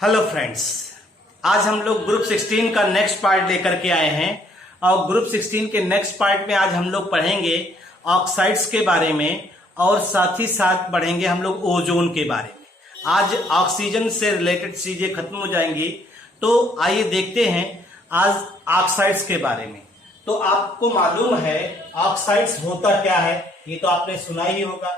Hello friends, आज हम लोग ग्रुप 16 का नेक्स्ट पार्ट लेकर के आए हैं और ग्रुप 16 के नेक्स्ट पार्ट में आज हम लोग पढ़ेंगे ऑक्साइड्स के बारे में और साथ ही साथ पढ़ेंगे हम लोग ओजोन के बारे में। आज ऑक्सीजन से रिलेटेड चीजें खत्म हो जाएंगी, तो आइए देखते हैं आज ऑक्साइड्स के बारे में। तो आपको मालूम है ऑक्साइड्स होता क्या है, ये तो आपने सुना ही होगा।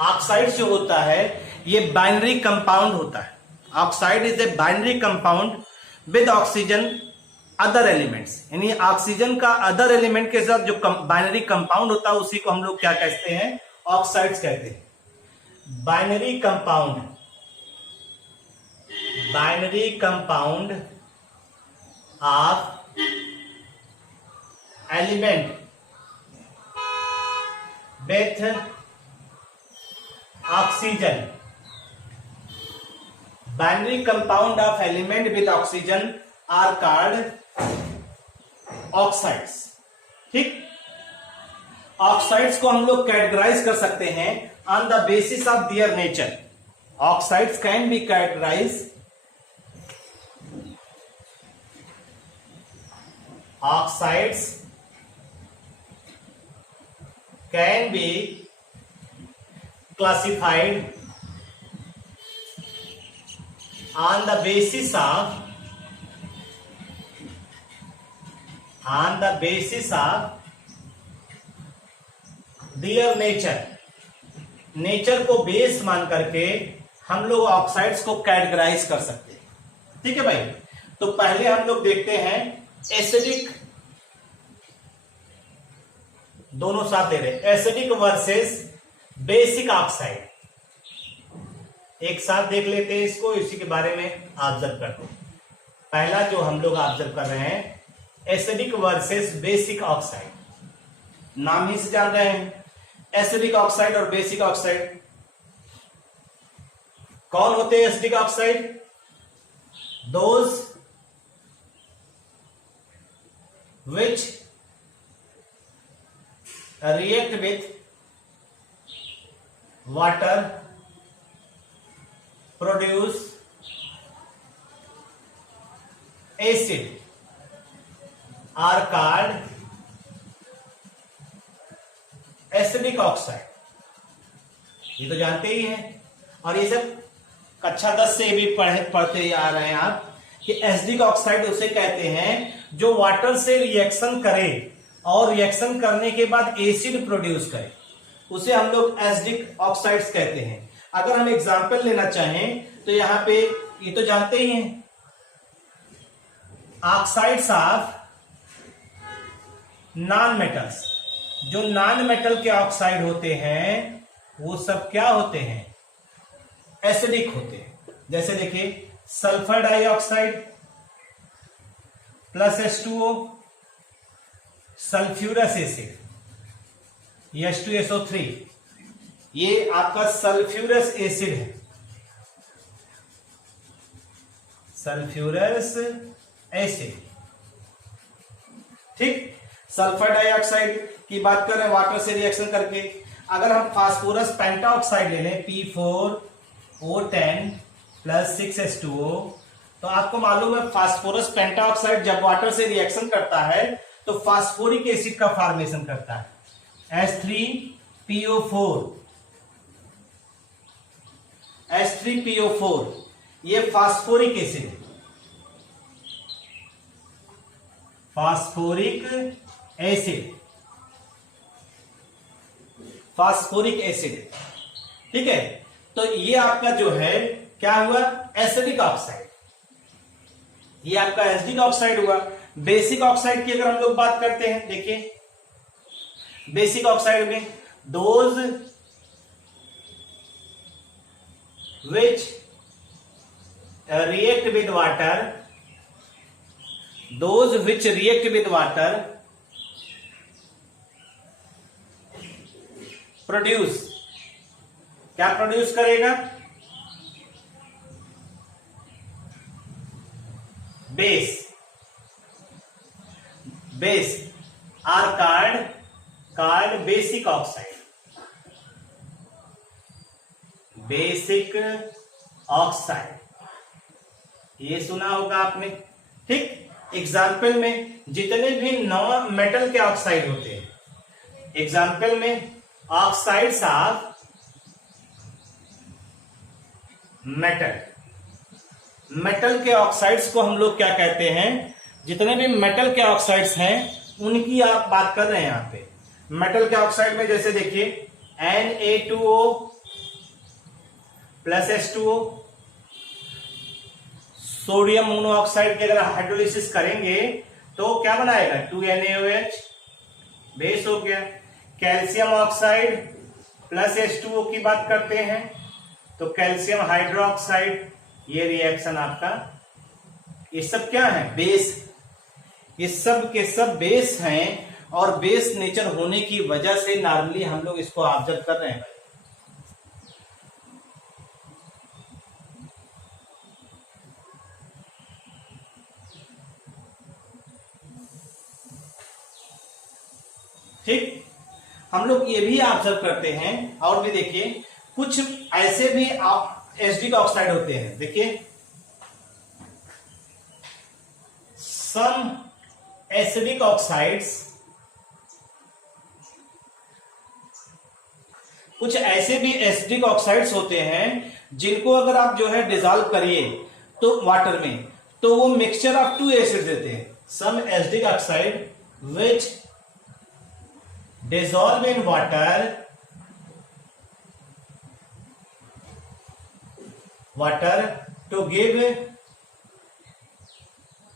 ऑक्साइड जो होता है ये बाइनरी कंपाउंड होता है। Oxide is a binary compound with oxygen other elements, यानी ऑक्सीजन का अदर एलिमेंट के साथ जो बाइनरी कंपाउंड होता है उसी को हम लोग क्या कहते हैं, ऑक्साइड्स कहते हैं। Binary compound of element with oxygen, binary compound of element with oxygen are called oxides। ठीक, ऑक्साइड्स को हम लोग कैटेगराइज कर सकते हैं on the basis of their nature. Oxides can be categorise oxides can be classified on the basis of their nature को base मान करके हम लोग ऑक्साइड्स को कैटेगराइज कर सकते हैं। ठीक है भाई, तो पहले हम लोग देखते हैं एसिडिक, दोनों साथ दे रहे, एसिडिक वर्सेस बेसिक ऑक्साइड। एक साथ देख लेते हैं इसको, इसी के बारे में ऑब्जर्व करते हैं। पहला जो हम लोग ऑब्जर्व कर रहे हैं एसिडिक वर्सेस बेसिक ऑक्साइड, नाम ही से जान रहे हैं एसिडिक ऑक्साइड और बेसिक ऑक्साइड। कौन होते हैं acidic oxide? Those which react with water produce acid are called acidic oxide। ये तो जानते ही हैं और ये सब कक्षा 10 से भी पढ़ते आ रहे हैं आप कि एसिडिक ऑक्साइड उसे कहते हैं जो वाटर से रिएक्शन करे और रिएक्शन करने के बाद एसिड प्रोड्यूस करे, उसे हम लोग एसिडिक ऑक्साइड्स कहते हैं। अगर हम एग्जांपल लेना चाहें तो यहां पे ये तो जानते ही हैं ऑक्साइड्स ऑफ नॉन मेटल्स। जो नॉन मेटल के ऑक्साइड होते हैं वो सब क्या होते हैं, एसिडिक होते हैं। जैसे देखिए sulphur dioxide plus H2O, sulphurous acid H2SO3, ये आपका सल्फ्यूरस एसिड है, सल्फ्यूरस एसिड। ठीक, सल्फर डाइऑक्साइड की बात कर रहे हैं वाटर से रिएक्शन करके। अगर हम फास्फोरस पेंटाऑक्साइड ले लें P4O10 प्लस 6H2O, तो आपको मालूम है फास्फोरस पेंटाऑक्साइड जब वाटर से रिएक्शन करता है तो फास्फोरिक एसिड का फॉर्मेशन करता है, H3PO4, ये फास्फोरिक एसिड है, फास्फोरिक एसिड। ठीक है, तो ये आपका जो है क्या हुआ, एसिडिक ऑक्साइड। ये आपका एसिडिक ऑक्साइड हुआ। बेसिक ऑक्साइड की अगर हम लोग बात करते हैं, देखिए बेसिक ऑक्साइड में those which react with water, produce, क्या प्रोड्यूस करेगा, base are called basic oxide. Basic oxide, ये सुना होगा आपने। ठीक, एग्जाम्पल में जितने भी नॉन मेटल के ऑक्साइड होते हैं, एग्जाम्पल में ऑक्साइड्स ऑफ मेटल, मेटल के ऑक्साइड्स को हम लोग क्या कहते हैं, जितने भी मेटल के ऑक्साइड्स हैं उनकी आप बात कर रहे हैं यहां पे। मेटल के ऑक्साइड में जैसे देखिए Na2O plus H2O, sodium monoxide के अगर हाइड्रोलिसिस करेंगे तो क्या बनाएगा, 2NaOH, बेस हो गया। कैल्शियम ऑक्साइड प्लस H2O की बात करते हैं तो कैल्शियम हाइड्रोक्साइड, ये रिएक्शन आपका, ये सब क्या है, बेस, ये सब के सब बेस हैं और बेस नेचर होने की वजह से नॉर्मली हम लोग इसको ऑब्जर्व कर रहे हैं। ठीक, हम लोग ये भी ऑब्जर्व करते हैं। और भी देखिए कुछ ऐसे भी एसिडिक ऑक्साइड होते हैं, देखिए सम एसिडिक ऑक्साइड्स, कुछ ऐसे भी एसिडिक ऑक्साइड्स होते हैं जिनको अगर आप जो है डिसॉल्व करिए तो वाटर में, तो वो मिक्सचर ऑफ टू एसिड देते हैं। Some acidic oxide which dissolve in water to give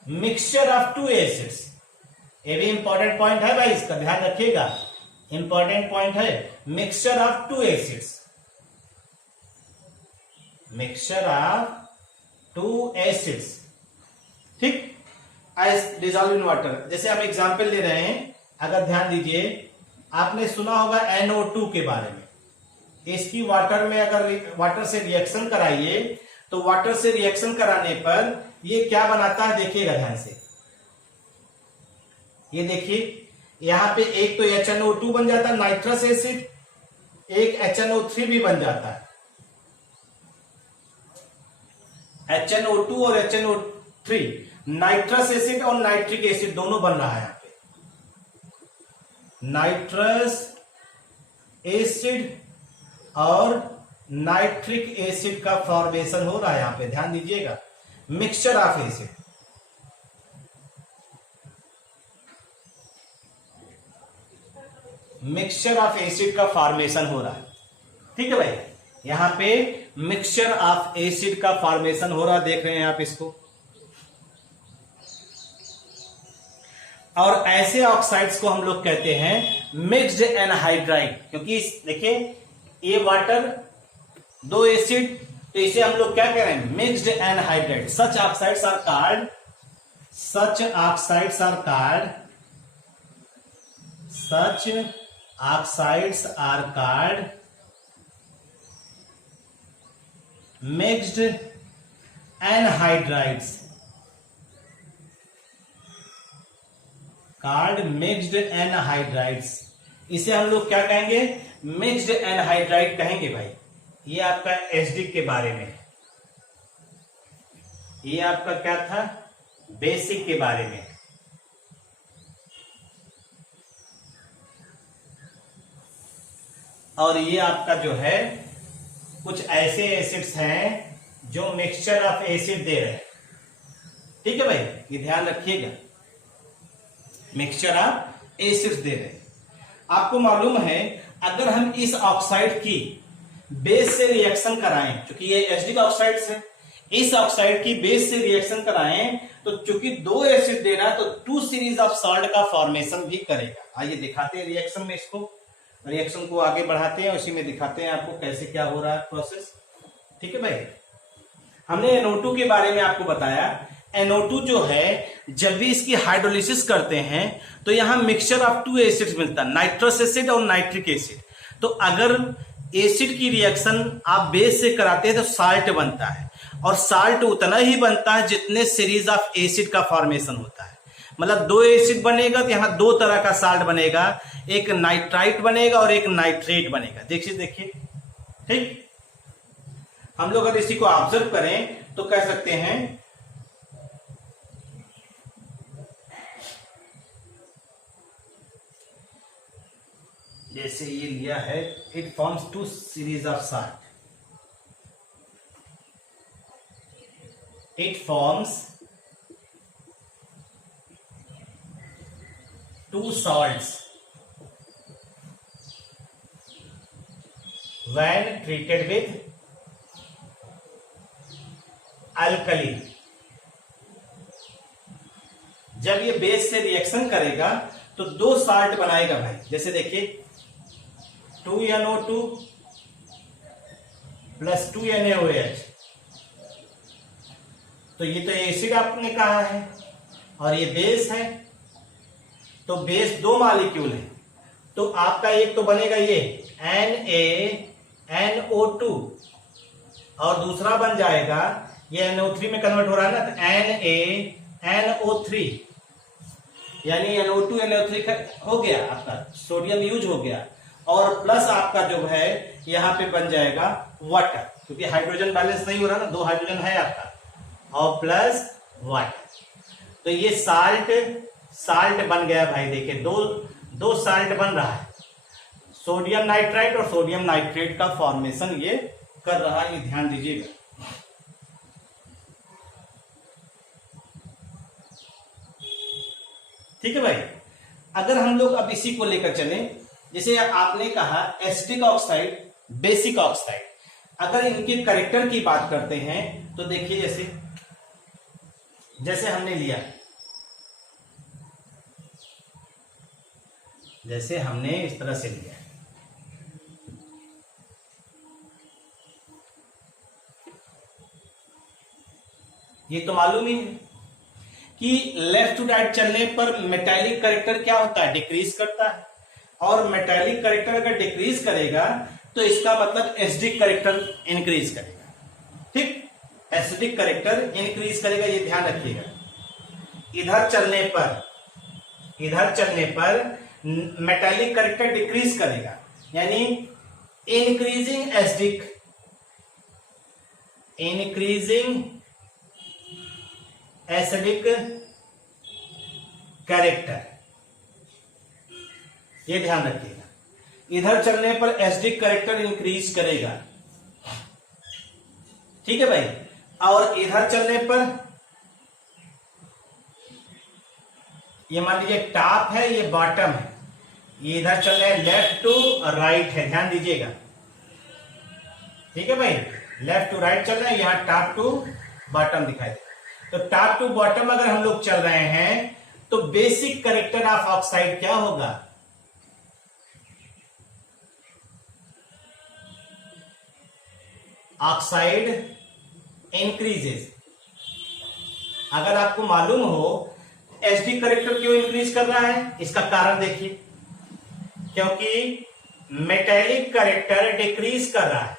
mixture of two acids। ये भी इंपॉर्टेंट पॉइंट है भाई, इसका ध्यान रखिएगा, इंपॉर्टेंट पॉइंट है। Mixture of two acids, mixture of two acids, ठीक, एज डिसॉल्व इन वाटर। जैसे हम एग्जांपल ले रहे हैं, अगर ध्यान दीजिए, आपने सुना होगा NO2 के बारे में। इसकी वाटर में अगर वाटर से रिएक्शन कराइए तो वाटर से रिएक्शन कराने पर ये क्या बनाता है, देखिएगा ध्यान से। ये देखिए यहां पे एक तो HNO2 बन जाता है नाइट्रस एसिड, एक HNO3 भी बन जाता है। HNO2 और HNO3 नाइट्रस एसिड और नाइट्रिक एसिड दोनों बन रहा है यहां पे। नाइट्रस एसिड और नाइट्रिक एसिड का फॉर्मेशन हो रहा है यहां पे, ध्यान दीजिएगा। Mixture of acid, mixture of acid का फॉर्मेशन हो रहा है, ठीक है भाई। यहां पे मिक्सचर ऑफ एसिड का फॉर्मेशन हो रहा, देख रहे हैं आप इसको। और ऐसे ऑक्साइड्स को हम लोग कहते हैं मिक्स्ड एनहाइड्राइड, क्योंकि देखिए ये वाटर, दो एसिड, तो इसे हम लोग क्या कह रहे हैं, mixed anhydride. Such oxides are called, such oxides are called, such oxides are called mixed anhydrides, called mixed anhydrides. इसे हम लोग क्या कहेंगे, मिक्स्ड एनहाइड्राइड कहेंगे भाई। ये आपका एसिडिक के बारे में, ये आपका क्या था, बेसिक के बारे में। और ये आपका जो है कुछ ऐसे एसिड्स हैं जो मिक्सचर ऑफ एसिड दे रहे हैं, ठीक है भाई, ये ध्यान रखिएगा, मिक्सचर ऑफ एसिड्स दे रहे हैं। आपको मालूम है अगर हम इस ऑक्साइड की बेस से रिएक्शन कराएं, क्योंकि ये एसिडिक ऑक्साइड्स है, इस ऑक्साइड की बेस से रिएक्शन कराएं तो चूंकि दो एसिड दे रहा है तो टू सीरीज ऑफ सॉल्ट का फॉर्मेशन भी करेगा। आइए दिखाते हैं रिएक्शन में, इसको रिएक्शन को आगे बढ़ाते हैं, उसी में दिखाते हैं आपको कैसे क्या हो रहा है प्रोसेस, ठीक है भाई। हमने NO2 के बारे में आपको बताया। NO2 जो है जब भी इसकी हाइड्रोलिसिस करते हैं तो यहां मिक्सचर ऑफ टू एसिड्स मिलता है, नाइट्रस एसिड और नाइट्रिक एसिड। तो अगर एसिड की रिएक्शन आप बेस से कराते हैं तो साल्ट बनता है, और साल्ट उतना ही बनता है जितने सीरीज ऑफ एसिड का फॉर्मेशन होता है। मतलब दो एसिड बनेगा तो यहां दो तरह का साल्ट बनेगा, एक नाइट्राइट बनेगा और एक नाइट्रेट बनेगा। देखिए देखिए, ठीक, हम लोग अगर इसी को ऑब्जर्व करें तो कह सकते हैं जैसे ये लिया है, it forms two series of salt, it forms two salts when treated with alkali। जब ये बेस से रिएक्शन करेगा तो दो साल्ट बनाएगा भाई। जैसे देखिए 2NO2 प्लस 2NaOH, तो ये तो एसिड आपने कहा है और ये बेस है, तो बेस दो मॉलिक्यूल है, तो आपका एक तो बनेगा ये NaNO2 और दूसरा बन जाएगा, ये NO3 में कन्वर्ट हो रहा है ना, तो NaNO3, यानी NO2 NO3 हो गया आपका, सोडियम यूज हो गया, और प्लस आपका जो है यहां पे बन जाएगा वाटर, क्योंकि हाइड्रोजन बैलेंस नहीं हो रहा ना, दो हाइड्रोजन है आपका, और प्लस वाटर। तो ये साल्ट बन गया भाई। देखिए दो साल्ट बन रहा है, सोडियम नाइट्राइट और सोडियम नाइट्रेट का फॉर्मेशन ये कर रहा है, ये ध्यान दीजिएगा। ठीक है भाई। अगर हम लोग अब इसी को लेकर चलें, जैसे आपने कहा एसिटिक ऑक्साइड, बेसिक ऑक्साइड, अगर इनके कैरेक्टर की बात करते हैं तो देखिए जैसे हमने लिया, जैसे हमने इस तरह से लिया, ये तो मालूम ही है कि लेफ्ट टू राइट चलने पर मेटालिक कैरेक्टर क्या होता है, डिक्रीज करता है, और मेटालिक कैरेक्टर अगर डिक्रीज करेगा तो इसका मतलब एसिडिक कैरेक्टर इंक्रीज करेगा। ठीक, एसिडिक कैरेक्टर इंक्रीज करेगा, ये ध्यान रखिएगा। इधर चलने पर मेटालिक कैरेक्टर डिक्रीज करेगा, यानी इंक्रीजिंग एसिडिक कैरेक्टर, ये ध्यान रखिएगा। इधर चलने पर एसिडिक कैरेक्टर इंक्रीज करेगा, ठीक है भाई। और इधर चलने पर ये मान लीजिए टॉप है, ये बॉटम है, ये इधर चल रहा है लेफ्ट टू राइट है, ध्यान दीजिएगा। ठीक है भाई, लेफ्ट टू राइट चल रहा है, यहां टॉप टू बॉटम दिखाई दे। तो टॉप टू बॉटम अगर हम लोग चल रहे हैं तो बेसिक कैरेक्टर ऑफ ऑक्साइड क्या होगा, ऑक्साइड इंक्रीजेस। अगर आपको मालूम हो एसिडिक कैरेक्टर क्यों इंक्रीज कर रहा है, इसका कारण देखिए, क्योंकि मेटालिक कैरेक्टर डिक्रीज कर रहा है।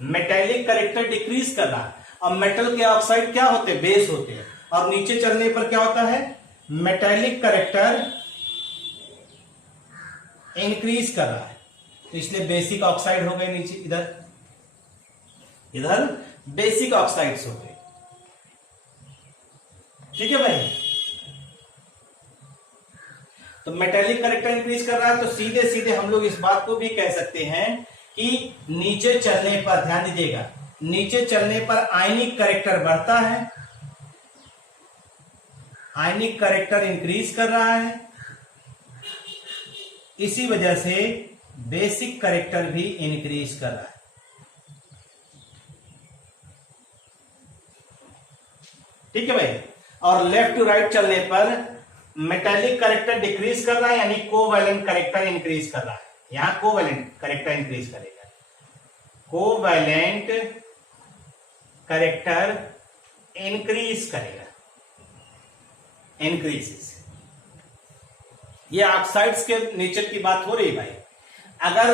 मेटालिक कैरेक्टर डिक्रीज कर रहा है, और मेटल के ऑक्साइड क्या होते हैं, बेस होते हैं, और नीचे चलने पर क्या होता है, मेटालिक कैरेक्टर इंक्रीज कर रहा है, तो इसलिए बेसिक ऑक्साइड हो गए नीचे, इधर बेसिक ऑक्साइड्स हो गए। ठीक है भाई, तो मेटालिक कैरेक्टर इंक्रीज कर रहा है, तो सीधे सीधे हम लोग इस बात को भी कह सकते हैं कि नीचे चलने पर, ध्यान दीजिएगा, नीचे चलने पर आयनिक कैरेक्टर बढ़ता है, आयनिक कैरेक्टर इंक्रीज कर रहा है, इसी वजह से बेसिक कैरेक्टर भी इंक्रीज कर रहा है। ठीक है भाई, और लेफ्ट टू राइट चलने पर मेटालिक कैरेक्टर डिक्रीज कर रहा है, यानी कोवैलेंट कैरेक्टर इंक्रीज कर रहा है। यहां कोवैलेंट कैरेक्टर इंक्रीज करेगा, कोवैलेंट कैरेक्टर इंक्रीज करेगा, इंक्रीजेस। ये ऑक्साइड्स के नेचर की बात हो रही भाई। अगर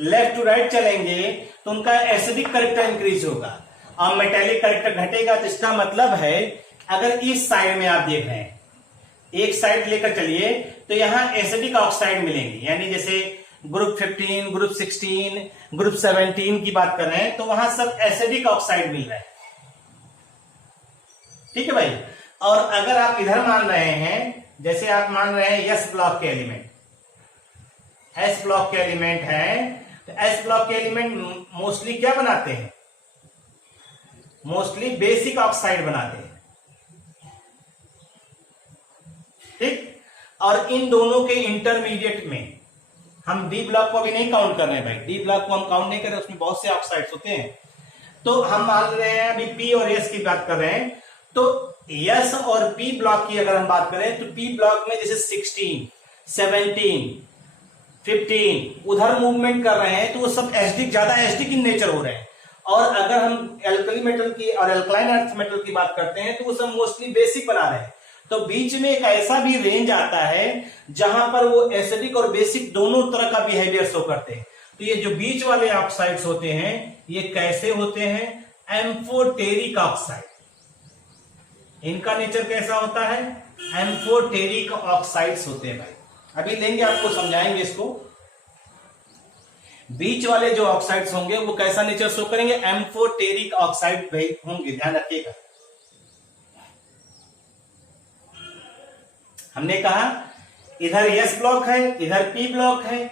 लेफ्ट टू राइट चलेंगे तो उनका एसिडिक कैरेक्टर इंक्रीज होगा और मेटालिक कैरेक्टर घटेगा, तो इसका मतलब है अगर इस साइड में आप देख रहे हैं, एक साइड लेकर चलिए तो यहां एसिडिक ऑक्साइड मिलेंगे, यानी जैसे ग्रुप 15, ग्रुप 16, ग्रुप 17 की बात कर रहे हैं, तो वहां सब एसिडिक ऑक्साइड मिल रहे हैं। ठीक है भाई। और अगर आप इधर मान रहे हैं, जैसे आप मान रहे हैं एस ब्लॉक के एलिमेंट, एस ब्लॉक के एलिमेंट हैं, तो एस ब्लॉक के एलिमेंट मोस्टली क्या बनाते हैं? मोस्टली बेसिक ऑक्साइड बनाते हैं। ठीक। और इन दोनों के इंटरमीडिएट में हम डी ब्लॉक को अभी नहीं काउंट कर रहे हैं भाई, डी ब्लॉक को हम काउंट नहीं कर रहे, उसमें बहुत से ऑक्साइड्स होते हैं। तो हम मान रहे हैं अभी पी और एस की बात कर रहे हैं, तो एस और पी ब्लॉक की अगर हम बात करें तो पी ब्लॉक में जैसे 16, 17, 15 उधर मूवमेंट कर रहे हैं, तो वो सब एसिडिक, ज्यादा एसिडिक इन नेचर हो रहे हैं। और अगर हम एल्कली मेटल की और एल्कलाइन अर्थ मेटल की बात करते हैं, तो वो सब मोस्टली बेसिक बना रहे हैं। तो बीच में एक ऐसा भी रेंज आता है जहां पर वो एसिडिक और बेसिक दोनों तरह का बिहेवियर शो करते हैं। तो ये जो बीच वाले ऑक्साइड्स होते हैं, ये कैसे होते हैं? Amphoteric oxide. इनका नेचर कैसा होता है? एम्फोटेरिक ऑक्साइड्स होते हैं भाई। अभी लेंगे, आपको समझाएंगे इसको। बीच वाले जो ऑक्साइड्स होंगे वो कैसा नेचर शो करेंगे? एम्फोटेरिक ऑक्साइड होंगे, ध्यान रखिएगा। हमने कहा इधर एस ब्लॉक है, इधर पी ब्लॉक है,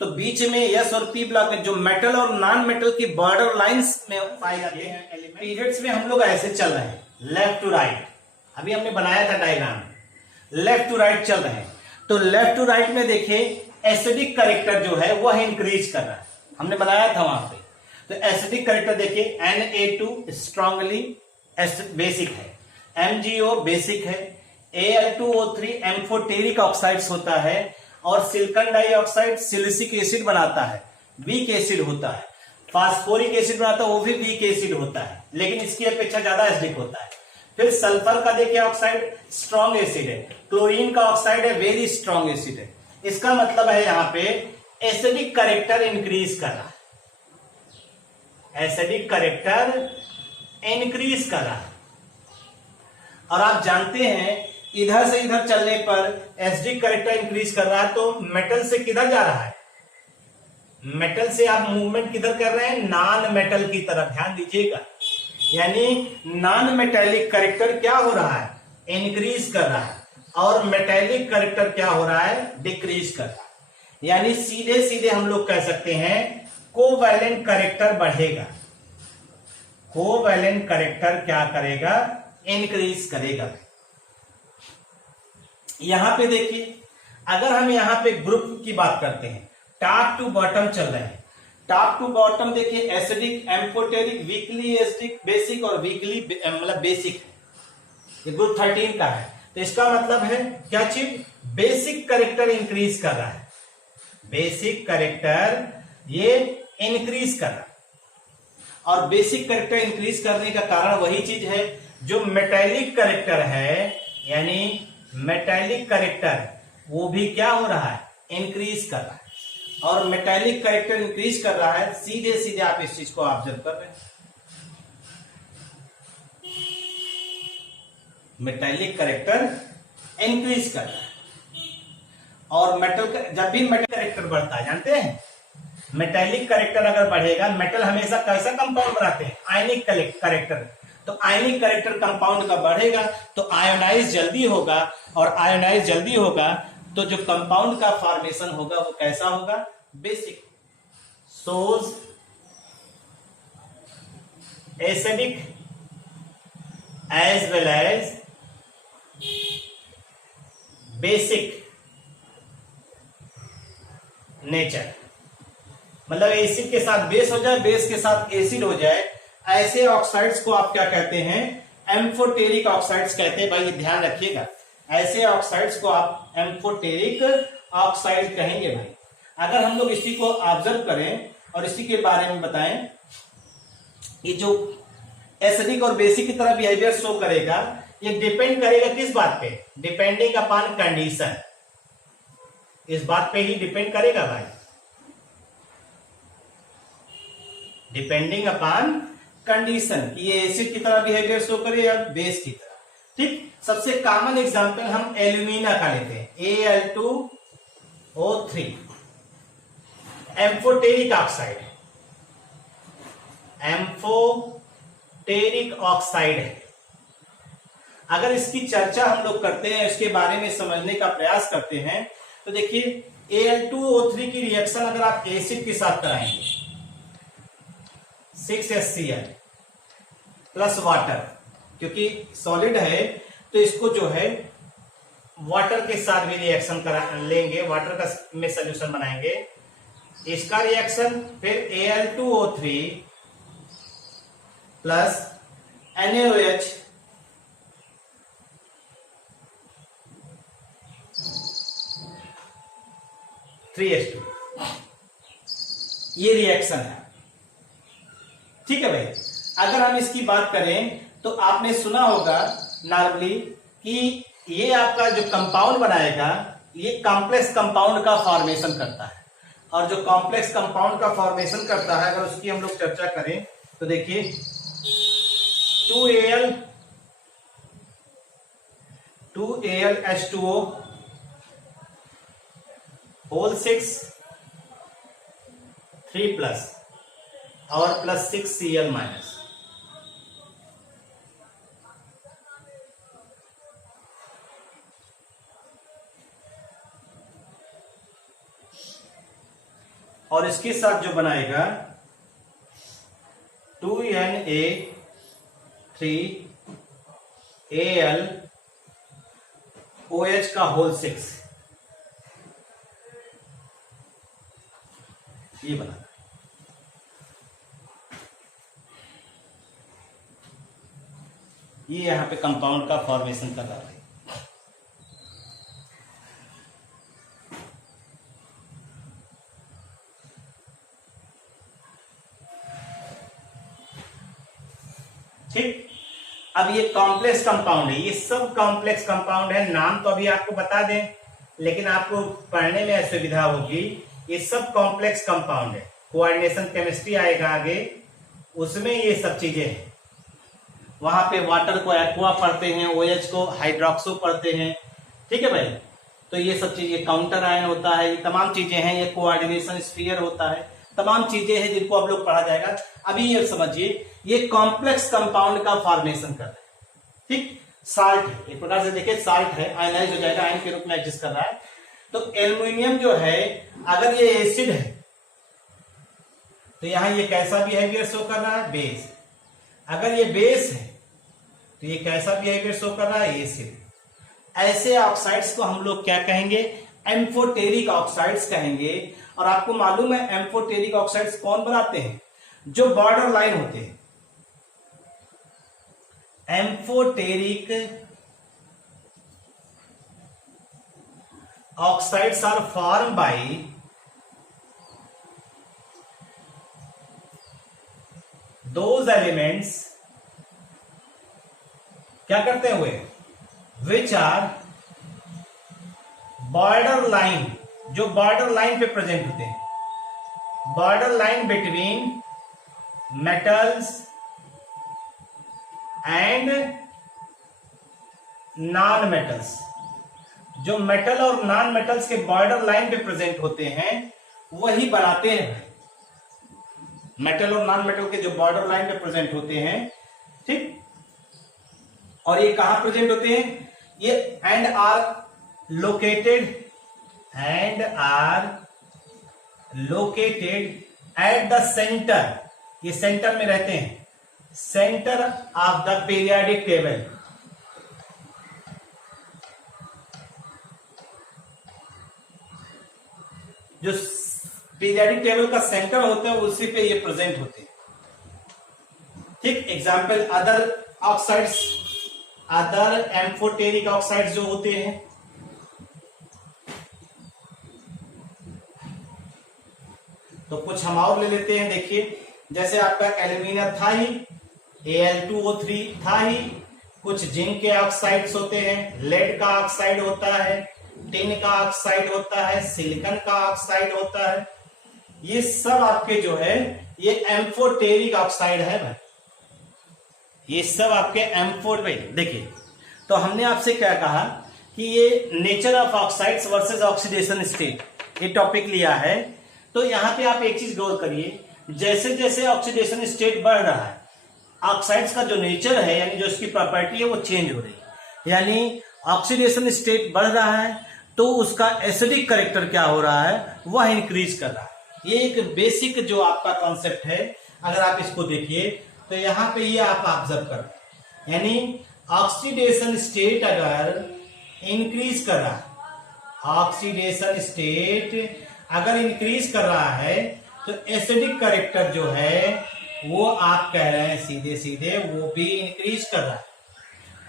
तो बीच में एस और पी ब्लॉक में जो मेटल और नॉन मेटल की बॉर्डर लाइंस में पाए जाते हैं एलिमेंट। पीरियड्स में हम लोग ऐसे चल रहे हैं, लेफ्ट टू राइट। अभी हमने बनाया था डायग्राम, लेफ्ट टू राइट चल रहे हैं। तो लेफ्ट टू राइट में देखिए एसिडिक कैरेक्टर जो है वह इंक्रीज कर रहा है, हमने बनाया था वहां पे। तो एसिडिक कैरेक्टर देखिए, Na2 स्ट्रांगली बेसिक है, MgO बेसिक है, Al2O3 एम्फोटेरिक ऑक्साइड्स होता है, और सिलिकॉन डाइऑक्साइड सिलिसिक एसिड बनाता है, वीक एसिड होता है। फास्फोरिक एसिड बनाता है, वो भी वीक एसिड होता है, लेकिन इसकी अपेक्षा ज्यादा एसिडिक होता है। फिर सल्फर का देखिए ऑक्साइड स्ट्रॉन्ग एसिड है, क्लोरीन का ऑक्साइड है वेरी स्ट्रॉन्ग एसिड है। इसका मतलब है यहां पे एसिडिक कैरेक्टर इंक्रीज कर रहा है, एसिडिक कैरेक्टर इंक्रीज कर रहा है। और आप जानते हैं इधर से इधर चलने पर एसिडिक कैरेक्टर इंक्रीज कर रहा है, तो मेटल से किधर जा रहा है? मेटल से आप मूवमेंट किधर कर रहे हैं? नॉन मेटल की तरफ, ध्यान दीजिएगा। यानी नॉन मेटेलिक कैरेक्टर क्या हो रहा है? इंक्रीज कर रहा है, और मेटेलिक कैरेक्टर क्या हो रहा है? डिक्रीज कर रहा है। यानी सीधे सीधे हम लोग कह सकते हैं कोवैलेंट कैरेक्टर बढ़ेगा, कोवैलेंट कैरेक्टर क्या करेगा? इंक्रीज करेगा। यहां पे देखिए, अगर हम यहां पे ग्रुप की बात करते हैं, टॉप टू बॉटम चल रहे हैं। टॉप टू बॉटम देखिए, acidic, amphoteric, weakly acidic, basic और वीकली मतलब बेसिक है। ये ग्रुप 13 का है। तो इसका मतलब है क्या चीज? बेसिक कैरेक्टर इंक्रीज कर रहा है, बेसिक कैरेक्टर ये इंक्रीज कर रहा है। और बेसिक कैरेक्टर इंक्रीज करने का कारण वही चीज है जो मेटेलिक कैरेक्टर है, यानी मेटेलिक कैरेक्टर वो भी क्या हो रहा है? इंक्रीज कर रहा है। और मेटेलिक कैरेक्टर इंक्रीज कर रहा है, सीधे सीधे आप इस चीज को ऑब्जर्व कर रहे हैं। मेटेलिक कैरेक्टर इंक्रीज कर रहा है। और मेटल, जब भी मेटल कैरेक्टर बढ़ता है, जानते हैं मेटेलिक कैरेक्टर अगर बढ़ेगा, मेटल हमेशा कैसा कंपाउंड बनाते हैं? आयनिक कैरेक्टर। तो आयनिक कैरेक्टर कंपाउंड का बढ़ेगा तो आयोनाइज जल्दी होगा, और आयोनाइज जल्दी होगा तो जो कंपाउंड का फॉर्मेशन होगा वो कैसा होगा? Basic. Shows acidic as well as basic nature. मतलब एसिड के साथ बेस हो जाए, बेस के साथ एसिड हो जाए, ऐसे ऑक्साइड्स को आप क्या कहते हैं? एम्फोटेरिक ऑक्साइड्स कहते हैं। भाई ध्यान रखिएगा, ऐसे ऑक्साइड्स को आप एम्फोटेरिक ऑक्साइड कहेंगे भाई। अगर हम लोग इसी को ऑब्जर्व करें और इसी के बारे में बताएं, ये जो एसिडिक और बेसिक की तरह बिहेवियर शो करेगा, ये डिपेंड करेगा किस बात पे? Depending upon condition. इस बात पे ही डिपेंड करेगा भाई, डिपेंडिंग अपॉन कंडीशन, कि ये एसिड की तरह बिहेवियर शो करे या बेस की तरह। ठीक। सबसे कॉमन एग्जांपल हम एल्यूमिना का लेते हैं, Al2O3। एम्फोटेरिक ऑक्साइड है, एम्फोटेरिक ऑक्साइड है। अगर इसकी चर्चा हम लोग करते हैं, इसके बारे में समझने का प्रयास करते हैं, तो देखिए Al2O3 की रिएक्शन अगर आप एसिड के साथ कराएंगे 6HCl प्लस वाटर, क्योंकि सॉलिड है तो इसको जो है वाटर के साथ भी रिएक्शन करा लेंगे, वाटर का में सोल्यूशन बनाएंगे, इसका रिएक्शन फिर Al2O3 प्लस NaOH (3H2), ये रिएक्शन है। ठीक है भाई। अगर हम इसकी बात करें तो आपने सुना होगा नॉर्मली कि ये आपका जो कंपाउंड बनाएगा ये कॉम्प्लेक्स कंपाउंड का फॉर्मेशन करता है, और जो कॉम्प्लेक्स कंपाउंड का फॉर्मेशन करता है अगर उसकी हम लोग चर्चा करें तो देखिए 2AlH2O होल 6 3 प्लस और प्लस 6Cl माइनस। और इसके साथ जो बनाएगा 2Na3Al OH का होल 6, ये बना। ये यहां पे कंपाउंड का फॉर्मेशन कर रहा है। ठीक। अब ये कॉम्प्लेक्स कंपाउंड है, ये सब कॉम्प्लेक्स कंपाउंड है। नाम तो अभी आपको बता दें, लेकिन आपको पढ़ने में असुविधा होगी। ये सब कॉम्प्लेक्स कंपाउंड है, कोऑर्डिनेशन केमिस्ट्री आएगा आगे, उसमें ये सब चीजें हैं। वहां पे वाटर को एक्वा पढ़ते हैं, OH को हाइड्रोक्सो पढ़ते हैं। ठीक है भाई। तो ये सब चीजें, काउंटर आयन होता है, ये तमाम चीजें हैं, ये कोऑर्डिनेशन स्फीयर होता है, तमाम चीजें हैं जिनको आप लोग पढ़ा जाएगा। अभी ये समझिए ये कॉम्प्लेक्स कंपाउंड का फॉर्मेशन कर रहा है। ठीक। साल्ट है, एक प्रकार से देखिए साल्ट है, आयनाइज हो जाएगा, आयन के रूप में एग्जिस्ट कर रहा है। तो एल्युमिनियम जो है अगर ये एसिड है तो यहां ये कैसा बिहेवियर शो कर रहा है, बेस। अगर ये बेस है तो ये कैसा बिहेवियर शो कर रहा है, एसिड। ऐसे ऑक्साइड्स को हम लोग क्या कहेंगे, एम्फोटेरिक ऑक्साइड्स कहेंगे। और आपको मालूम है एम्फोटेरिक ऑक्साइड्स कौन बनाते हैं, जो बॉर्डर लाइन होते हैं। Amphoteric oxides are formed by those elements, क्या करते हुए, which are border line, जो बॉर्डर लाइन पे प्रेजेंट होते हैं, border line between metals and non metals. जो मेटल और नॉन मेटल्स के बॉर्डर लाइन पे प्रेजेंट होते हैं वही बनाते हैं। मेटल और नॉन मेटल के जो बॉर्डर लाइन पे प्रेजेंट होते हैं, ठीक। और ये कहां प्रेजेंट होते हैं, ये and are located at the centre, ये सेंटर में रहते हैं, centre of the periodic table. जो पीरियोडिक टेबल का सेंटर होता है उसी पे ये प्रेजेंट होते हैं, ठीक। Example other oxides, other amphoteric oxides जो होते हैं, तो कुछ हम और ले लेते हैं। देखिए जैसे आपका एल्यूमिनियम था ही, Al2O3 था ही, कुछ जिंक के ऑक्साइड्स होते हैं, लेड का ऑक्साइड होता है, टिन का ऑक्साइड होता है, सिलिकॉन का ऑक्साइड होता है। ये सब आपके जो है ये एम्फोटेरिक ऑक्साइड है भाई, ये सब आपके एम्फोट भाई। देखिए तो हमने आपसे क्या कहा कि ये nature of oxides versus oxidation state, ये टॉपिक लिया है। तो यहाँ पे आप एक चीज गौर करिए, जैसे जैसे ऑक्सीडेशन स्टेट बढ़ रहा है, ऑक्साइड्स का जो नेचर है यानी जो इसकी प्रॉपर्टी है वो चेंज हो रही है। यानी ऑक्सीडेशन स्टेट बढ़ रहा है तो उसका एसिडिक कैरेक्टर क्या हो रहा है, वह इंक्रीज कर रहा है। ये एक बेसिक जो आपका कॉन्सेप्ट है, अगर आप इसको देखिए तो यहाँ पे ये आप ऑब्जर्व कर, यानी ऑक्सीडेशन स्टेट अगर इंक्रीज कर रहा है, ऑक्सीडेशन स्टेट अगर इंक्रीज कर रहा है तो एसिडिक कैरेक्टर जो है वो आप कह रहे हैं सीधे सीधे वो भी इंक्रीज कर रहा है।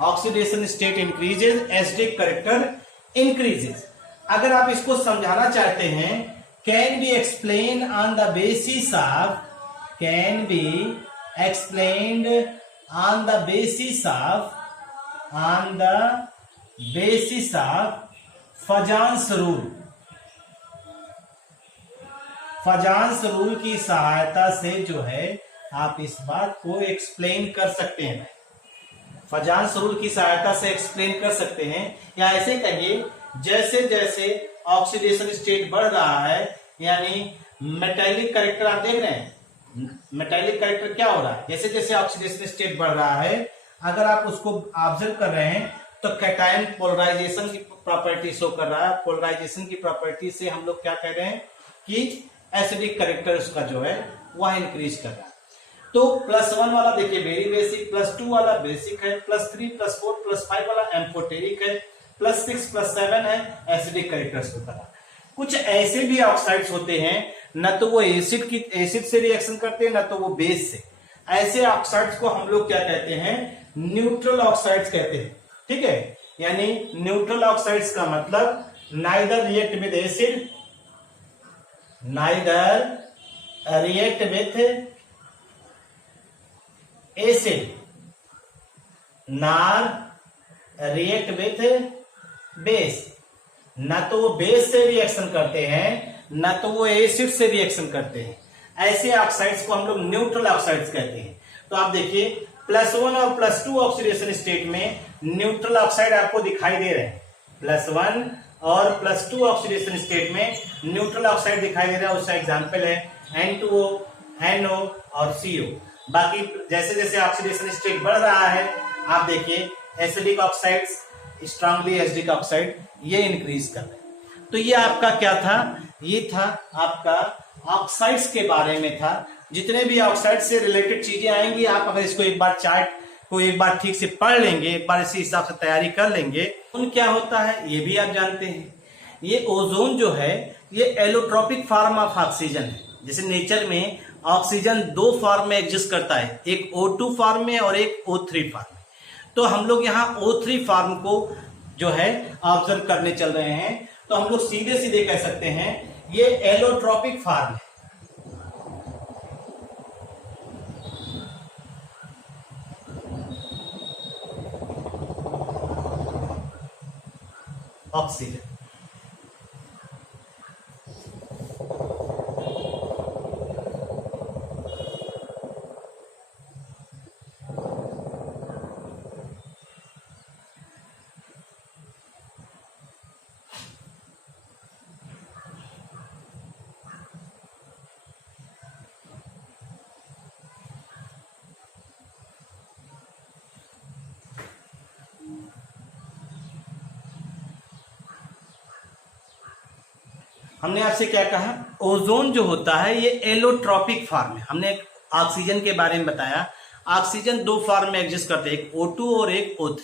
Oxidation state increases, acidic character increases. अगर आप इसको समझाना चाहते हैं, can be explain on the basis of, can be explained on the basis of, on the basis of फजान्स rule. फजान्स rule की सहायता से जो है आप इस बात को एक्सप्लेन कर सकते हैं। फजान्स रूल की सहायता से एक्सप्लेन कर सकते हैं, या ऐसे कहिए जैसे जैसे ऑक्सीडेशन स्टेट बढ़ रहा है, यानी मेटालिक कैरेक्टर आप देख रहे हैं, मेटालिक कैरेक्टर क्या हो रहा है, जैसे जैसे ऑक्सीडेशन स्टेट बढ़ रहा है, अगर आप उसको ऑब्जर्व कर रहे हैं तो कैटायन पोलराइजेशन की प्रॉपर्टी शो कर रहा है। पोलराइजेशन की प्रॉपर्टी से हम लोग क्या कह रहे हैं कि एसिडिक कैरेक्टर उसका जो है वह इंक्रीज कर रहा है। तो +1 वाला देखिए वेरी बेसिक, +2 वाला बेसिक है, +3, +4, +5 वाला एम्फोटेरिक है, +6, +7 है एसिडिक कैरेक्टर्स को करा। कुछ ऐसे भी ऑक्साइड्स होते हैं न तो वो एसिड से रिएक्शन करते हैं न तो वो बेस से। ऐसे ऑक्साइड्स को हम लोग क्या कहते हैं, न्यूट्रल ऑक्साइड्स कहते हैं। ठीक है, यानी न्यूट्रल ऑक्साइड्स का मतलब neither react with acid, neither react with acid, नार रिएक्ट विथ बेस। न तो वो बेस से रिएक्शन करते हैं न तो वो एसिड से रिएक्शन करते हैं। ऐसे ऑक्साइड्स को हम लोग न्यूट्रल ऑक्साइड्स कहते हैं। तो आप देखिए +1 और +2 ऑक्सीडेशन स्टेट में न्यूट्रल ऑक्साइड आपको दिखाई दे रहे हैं। +1 और +2 ऑक्सीडेशन स्टेट में न्यूट्रल ऑक्साइड दिखाई दे रहा है। उसका एग्जांपल है N2O, NO और CO। बाकी जैसे जैसे ऑक्सीडेशन स्टेट बढ़ रहा है आप देखिए acidic oxides, strongly acidic oxide ये इंक्रीज कर रहे हैं। तो ये आपका क्या था, ये था आपका ऑक्साइड्स के बारे में था। जितने भी ऑक्साइड से रिलेटेड चीजें आएंगी आप अगर इसको एक बार चार्ट को एक बार ठीक से पढ़ लेंगे, एक बार इसी हिसाब से तैयारी कर लेंगे, ओजोन क्या होता है ये भी आप जानते हैं। ये ओजोन जो है ये एलोट्रोपिक फॉर्म ऑफ ऑक्सीजन है। जैसे नेचर में ऑक्सीजन 2 फॉर्म में एग्जिस्ट करता है, एक O2 फॉर्म में और एक O3 फॉर्म में। तो हम लोग यहाँ O3 फॉर्म को जो है ऑब्जर्व करने चल रहे हैं। तो हम लोग सीधे सीधे कह सकते हैं ये एलोट्रोपिक फॉर्म है। ऑक्सीजन हमने आपसे क्या कहा, ओजोन जो होता है ये एलोट्रोपिक फॉर्म है। हमने ऑक्सीजन के बारे में बताया, ऑक्सीजन 2 फॉर्म में एग्जिस्ट करते हैं, एक O2 और एक O3।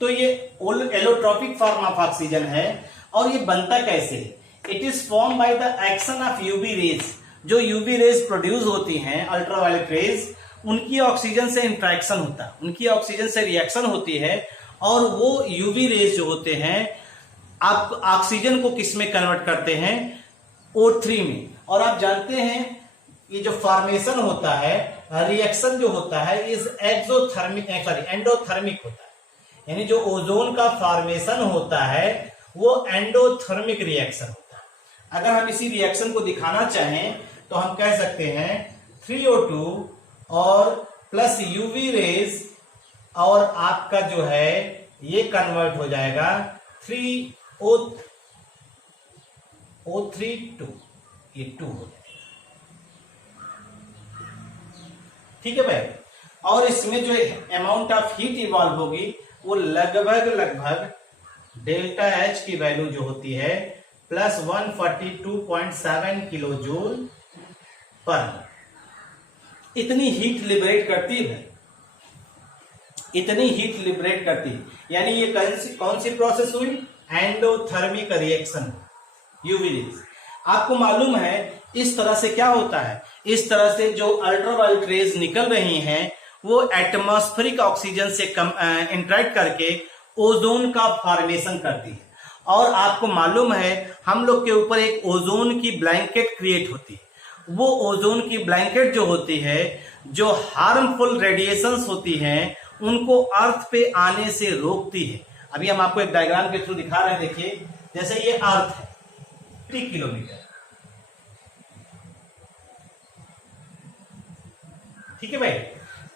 तो ये एलोट्रोपिक फॉर्म ऑफ ऑक्सीजन है। और ये बनता कैसे है, it is form by the action of UV rays. जो यूवी रेज प्रोड्यूस होती हैं, अल्ट्रावायलेट रेज, उनकी ऑक्सीजन से इंट्रैक्शन होता है, उनकी ऑक्सीजन से रिएक्शन होती है और वो यूवी रेज जो होते हैं आप ऑक्सीजन को किस में कन्वर्ट करते हैं, O3 में। और आप जानते हैं ये जो फॉर्मेशन होता है, रिएक्शन जो होता है इस एंडोथर्मिक होता है। यानी जो ओजोन का फॉर्मेशन होता है वो एंडोथर्मिक रिएक्शन होता है। अगर हम इसी रिएक्शन को दिखाना चाहें तो हम कह सकते हैं 3O2 और प्लस यूवी रेज और आपका जो है ये कन्वर्ट हो जाएगा 3O32 ये 2 हो जाएगा। ठीक है भाई। और इसमें जो अमाउंट ऑफ हीट इवॉल्व होगी वो लगभग डेल्टा एच की वैल्यू जो होती है प्लस 142.7 किलो जूल पर, इतनी हीट लिबरेट करती है, इतनी हीट लिबरेट करती है। यानी ये कौन सी प्रोसेस हुई? Endothermic reaction, UV rays. आपको मालूम है इस तरह से क्या होता है, इस तरह से जो अल्ट्रावायलेट रेज निकल रही हैं वो एटमॉस्फेरिक ऑक्सीजन से इंटरेक्ट करके ओजोन का फॉर्मेशन करती है। और आपको मालूम है हम लोग के ऊपर एक ओजोन की ब्लैंकेट क्रिएट होती है। वो ओजोन की ब्लैंकेट जो होती है, जो हार्मफुल रेडिएशंस होती हैं उनको अर्थ पे आने से रोकती है। अभी हम आपको एक डायग्राम के थ्रू दिखा रहे हैं, देखिए जैसे ये अर्थ है 50 किलोमीटर, ठीक है भाई।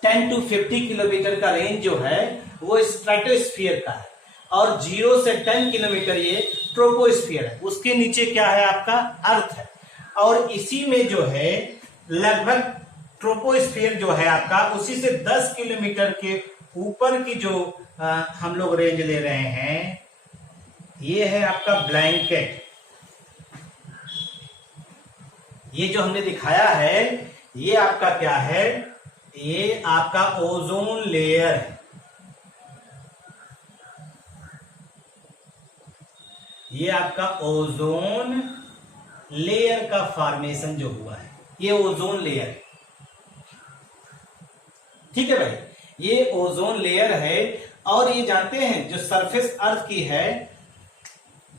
10 to 50 किलोमीटर का रेंज जो है वो स्ट्रेटोस्फीयर का है और 0 से 10 किलोमीटर ये ट्रोपोस्फीयर है। उसके नीचे क्या है? आपका अर्थ है। और इसी में जो है लगभग ट्रोपोस्फीयर जो है आपका, उसी से 10 किलोमीटर के ऊपर की जो हम लोग रेंज ले रहे हैं, ये है आपका ब्लैंकेट। ये जो हमने दिखाया है ये आपका क्या है? ये आपका ओजोन लेयर है। ये आपका ओजोन लेयर का फॉर्मेशन जो हुआ है, ये ओजोन लेयर है। ठीक है भाई, ये ओजोन लेयर है। और ये जानते हैं जो सरफेस अर्थ की है,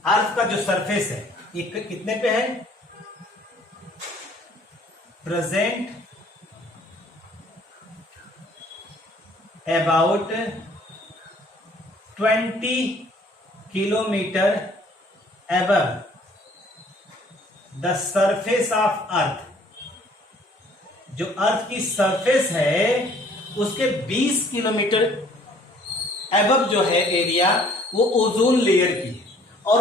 अर्थ का जो सरफेस है ये कितने पे है? Present about 20 kilometre above the surface of earth. जो अर्थ की सरफेस है उसके 20 किलोमीटर अबव जो है एरिया, वो ओजोन लेयर की है। और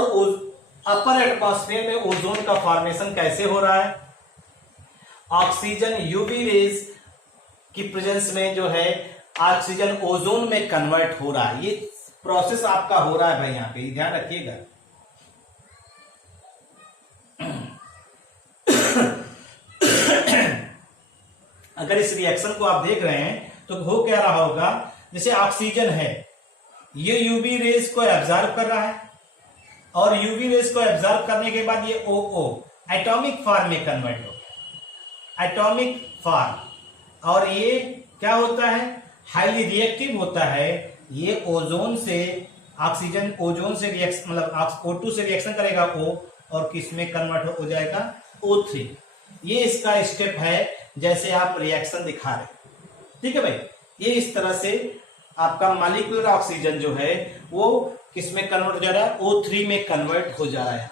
अपर एटमॉस्फेयर में ओजोन का फॉर्मेशन कैसे हो रहा है? ऑक्सीजन यूवी रेज की प्रेजेंस में जो है ऑक्सीजन ओजोन में कन्वर्ट हो रहा है। ये प्रोसेस आपका हो रहा है भाई, यहां पे ध्यान रखिएगा। अगर इस रिएक्शन को आप देख रहे हैं तो हो क्या रहा होगा, जैसे ऑक्सीजन है ये यूवी रेज को एब्जॉर्ब कर रहा है और यूवी रेज को एब्जॉर्ब करने के बाद ये ओओ एटॉमिक फॉर्म में कन्वर्ट हो गया, एटॉमिक फॉर्म। और ये क्या होता है? हाईली रिएक्टिव होता है। ये ओजोन से ऑक्सीजन ओजोन से रिएक्शन मतलब O2 से रिएक्शन करेगा O और किस में कन्वर्ट हो जाएगा? O3। ये इसका स्टेप है जैसे आप रिएक्शन दिखा रहे। ठीक है भाई, ये इस तरह से आपका मॉलिक्यूलर ऑक्सीजन जो है वो किस में कन्वर्ट हो जा रहा है? O3 में कन्वर्ट हो जा रहा है।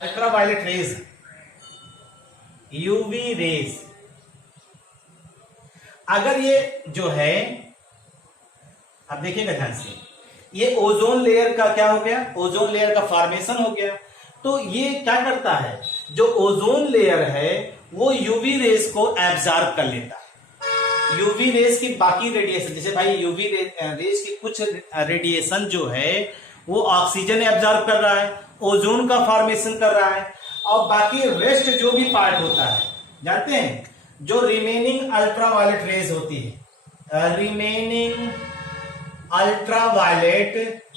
अल्ट्रावायलेट रेज, यूवी रेज, अगर ये जो है आप देखिएगा ध्यान से, ये ओजोन लेयर का क्या हो गया? ओजोन लेयर का फॉर्मेशन हो गया। तो ये क्या करता है? जो ओजोन लेयर है वो यूवी रेज को एब्जॉर्ब कर लेता है। यूवी रेज की बाकी रेडिएशन, जैसे भाई यूवी रेज की कुछ रेडिएशन जो है वो ऑक्सीजन एब्जॉर्ब कर रहा है, ओजोन का फॉर्मेशन कर रहा है, और बाकी रेस्ट जो भी पार्ट होता है, जानते हैं जो रिमेनिंग अल्ट्रावायलेट रेज होती है, रिमेनिंग अल्ट्रावायलेट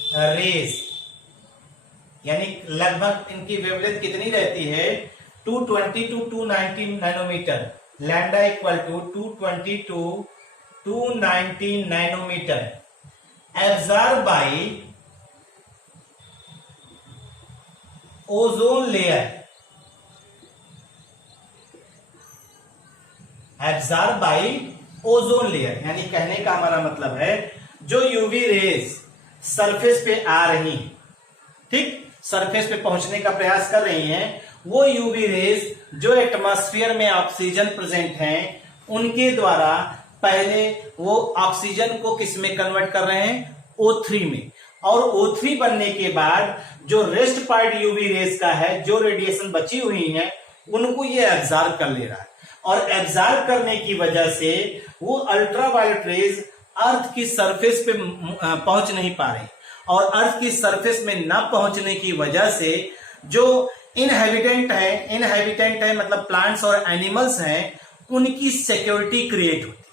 रेज, यानी लगभग इनकी वेवलेंथ कितनी रहती है? 220 to 290 nanometre, lambda equal to 220 to 290 nanometre, absorb by ozone layer, absorb by ozone layer. यानी कहने का हमारा मतलब है जो यूवी रेज सरफेस पे आ रही, ठीक, सरफेस पे पहुंचने का प्रयास कर रही हैं, वो यूवी रेज जो एटमॉस्फेयर में ऑक्सीजन प्रेजेंट हैं उनके द्वारा पहले वो ऑक्सीजन को किस में कन्वर्ट कर रहे हैं? O3 में। और O3 बनने के बाद जो रेस्ट पार्ट यूवी रेस का है, जो रेडिएशन बची हुई है, उनको ये एब्जॉर्ब कर ले रहा है और एब्जॉर्ब करने की वजह से वो अल्ट्रावायलेट रेज अर्थ की सरफेस पे पहुंच नहीं पा रही और अर्थ की सरफेस में न पहुंचने की वजह से जो इनहेबिटेंट है मतलब प्लांट्स और एनिमल्स हैं, उनकी सिक्योरिटी क्रिएट होती है।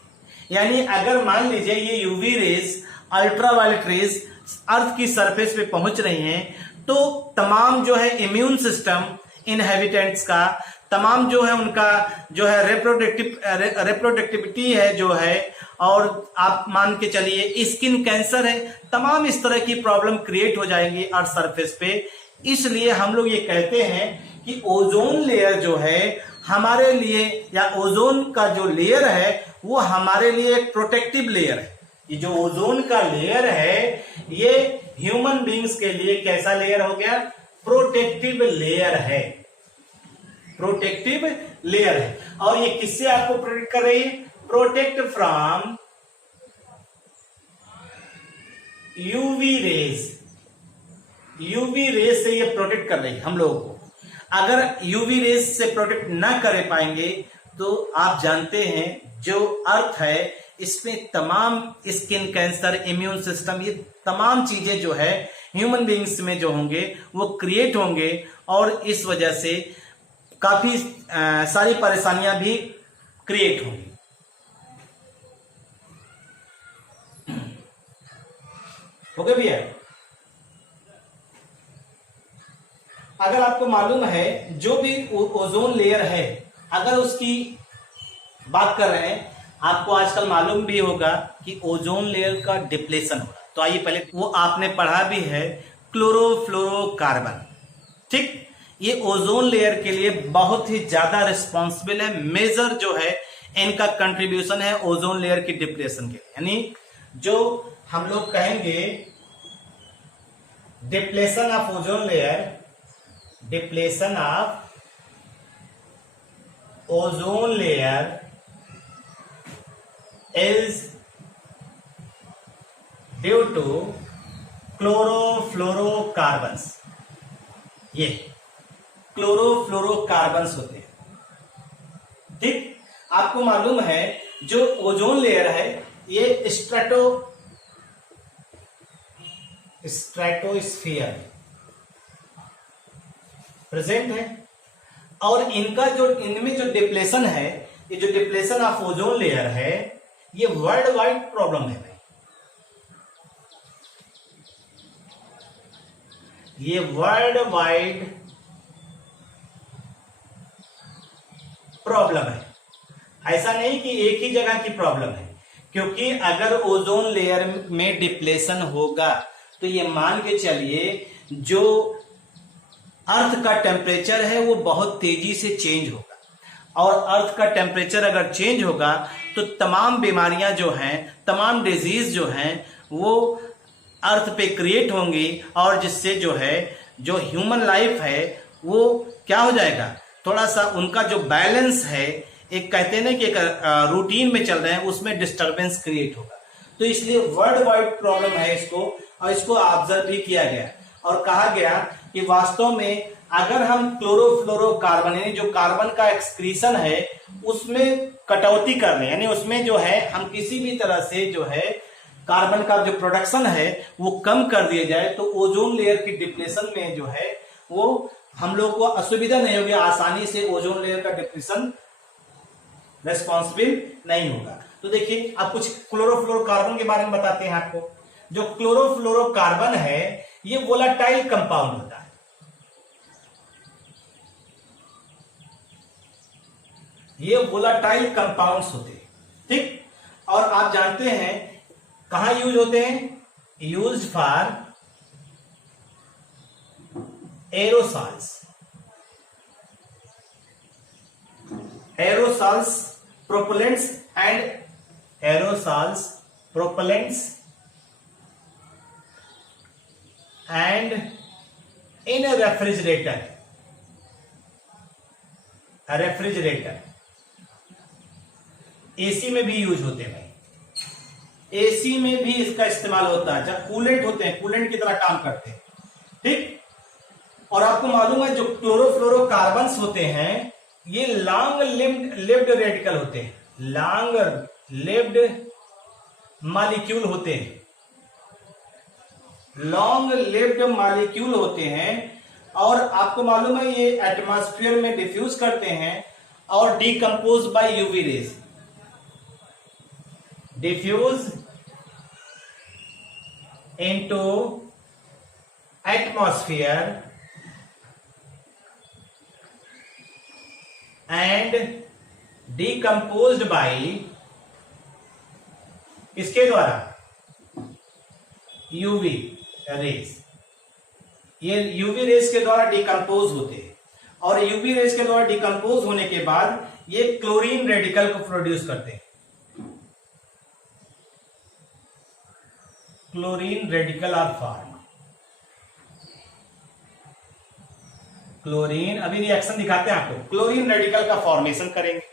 यानी अगर मान लीजिए ये यूवी रेज, अल्ट्रावायलेट रेज अर्थ की सरफेस पे पहुंच रही हैं, तो तमाम जो है इम्यून सिस्टम इनहेबिटेंट्स का, तमाम जो है उनका जो है रिप्रोडक्टिविटी है जो है, और आप मान के चलिए स्किन कैंसर है, तमाम इस तरह की प्रॉब्लम क्रिएट हो जाएंगी अर्थ सरफेस पे। इसलिए हम लोग ये कहते हैं कि ओजोन लेयर जो है हमारे लिए, या ओजोन का जो लेयर है वो हमारे लिए एक प्रोटेक्टिव लेयर है। ये जो ओजोन का लेयर है ये ह्यूमन बींग्स के लिए कैसा लेयर हो गया? प्रोटेक्टिव लेयर है, प्रोटेक्टिव लेयर है। और ये किससे आपको प्रोटेक्ट कर रही है? Protect from UV rays. UV rays से ये प्रोटेक्ट कर रही है हम लोगों को। अगर यूवी रेज से प्रोटेक्ट ना कर पाएंगे तो आप जानते हैं जो अर्थ है इसमें तमाम स्किन कैंसर, इम्यून सिस्टम, ये तमाम चीजें जो है ह्यूमन बींग्स में जो होंगे वो क्रिएट होंगे और इस वजह से काफी सारी परेशानियां भी क्रिएट होंगी। हो गया भैया? अगर आपको मालूम है जो भी ओजोन लेयर है, अगर उसकी बात कर रहे हैं, आपको आजकल मालूम भी होगा कि ओजोन लेयर का डिप्लेशन हो रहा है। तो आइए पहले वो आपने पढ़ा भी है, क्लोरोफ्लोरोकार्बन। ठीक, ये ओजोन लेयर के लिए बहुत ही ज्यादा रिस्पॉन्सिबल है, मेजर जो है इनका कंट्रीब्यूशन है ओजोन लेयर की डिप्लेशन के लिए। यानी जो हम लोग कहेंगे depletion of ozone layer, depletion of ozone layer is due to chlorofluorocarbons. ये क्लोरोफ्लोरोकार्बन्स होते हैं। ठीक, आपको मालूम है जो ओजोन लेयर है ये स्ट्रेटोस्फीयर प्रेजेंट है, और इनका जो इनमें जो डिप्लेशन है, ये जो डिप्लेशन ऑफ ओजोन लेयर है ये वर्ल्ड वाइड प्रॉब्लम है भाई। ये वर्ल्ड वाइड प्रॉब्लम है, ऐसा नहीं कि एक ही जगह की प्रॉब्लम है। क्योंकि अगर ओजोन लेयर में डिप्लेशन होगा तो ये मान के चलिए जो अर्थ का टेम्परेचर है वो बहुत तेजी से चेंज होगा, और अर्थ का टेम्परेचर अगर चेंज होगा तो तमाम बीमारियां जो हैं, तमाम डिजीज जो हैं वो अर्थ पे क्रिएट होंगी, और जिससे जो है जो ह्यूमन लाइफ है वो क्या हो जाएगा, थोड़ा सा उनका जो बैलेंस है, एक कहते हैं ना कि एक रूटीन में चल रहे हैं, उसमें डिस्टर्बेंस क्रिएट होगा। तो इसलिए वर्ल्ड वाइड प्रॉब्लम है इसको, और इसको ऑब्जर्व भी किया गया और कहा गया कि वास्तव में अगर हम क्लोरोफ्लोरोकार्बन यानी जो कार्बन का एक्सक्रीशन है उसमें कटौती कर लें, यानी उसमें जो है हम किसी भी तरह से जो है कार्बन का जो प्रोडक्शन है वो कम कर दिया जाए, तो ओजोन लेयर की डिप्लेशन में जो है वो हम लोग को असुविधा नहीं होगी, आसानी से ओजोन लेयर का डिप्लेशन रेस्पॉन्सिबल नहीं होगा। तो देखिए अब कुछ क्लोरोफ्लोरोकार्बन के बारे में बताते हैं आपको। जो क्लोरोफ्लोरोकार्बन है ये वोलाटाइल कंपाउंड होता है। ये वोलाटाइल कंपाउंड्स होते हैं। ठीक, और आप जानते हैं कहां यूज होते हैं? Use for aerosols, aerosols propellants and aerosols propellants and in refrigerator, refrigerator AC में भी यूज होते हैं भाई। एसी में भी इसका इस्तेमाल होता है, जब कूलेंट होते हैं, कूलेंट की तरह काम करते हैं। ठीक। और आपको मालूम है जो क्लोरोफ्लोरोकार्बन्स होते हैं ये लॉन्ग लिव्ड रेडिकल होते हैं, लॉन्ग लिव्ड मॉलिक्यूल होते हैं, लॉन्ग लिव्ड मॉलिक्यूल होते हैं। और आपको मालूम है ये एटमॉस्फेयर में डिफ्यूज करते हैं और decompose by UV rays, diffuse into atmosphere and decomposed by किसके द्वारा? UV rays. ये यूवी रेस के द्वारा डिकम्पोज होते हैं और यूवी रेस के द्वारा डिकम्पोज होने के बाद ये क्लोरीन रेडिकल को प्रोड्यूस करते हैं। Chlorine radical are form. Chlorine, अभी रिएक्शन दिखाते हैं आपको, क्लोरीन रेडिकल का फॉर्मेशन करेंगे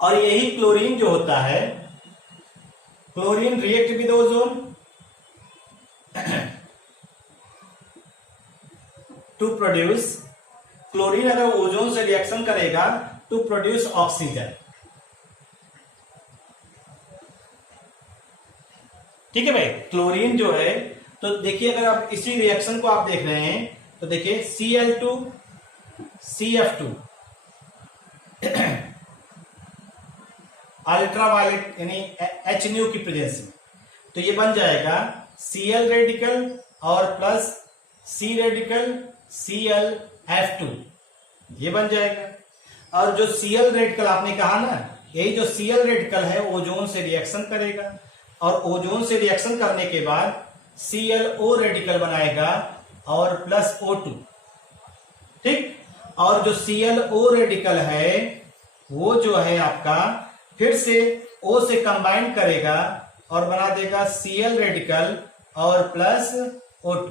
और यही क्लोरीन जो होता है, chlorine react with ozone to produce, chlorine अगर ओजोन से रिएक्शन करेगा टू प्रोड्यूस ऑक्सीजन। ठीक है भाई, क्लोरीन जो है, तो देखिए अगर आप इसी रिएक्शन को आप देख रहे हैं तो देखिए Cl2 CF2 अल्ट्रावायलेट यानी HNO की प्रेजेंस में, तो ये बन जाएगा Cl रेडिकल और प्लस C रेडिकल ClF2, ये बन जाएगा। और जो Cl रेडिकल आपने कहा ना, यही जो Cl रेडिकल है ओजोन से रिएक्शन करेगा और ओजोन से रिएक्शन करने के बाद ClO रेडिकल बनाएगा और प्लस O2। ठीक। और जो ClO रेडिकल है वो जो है आपका फिर से O से कंबाइन करेगा और बना देगा Cl रेडिकल और प्लस O2।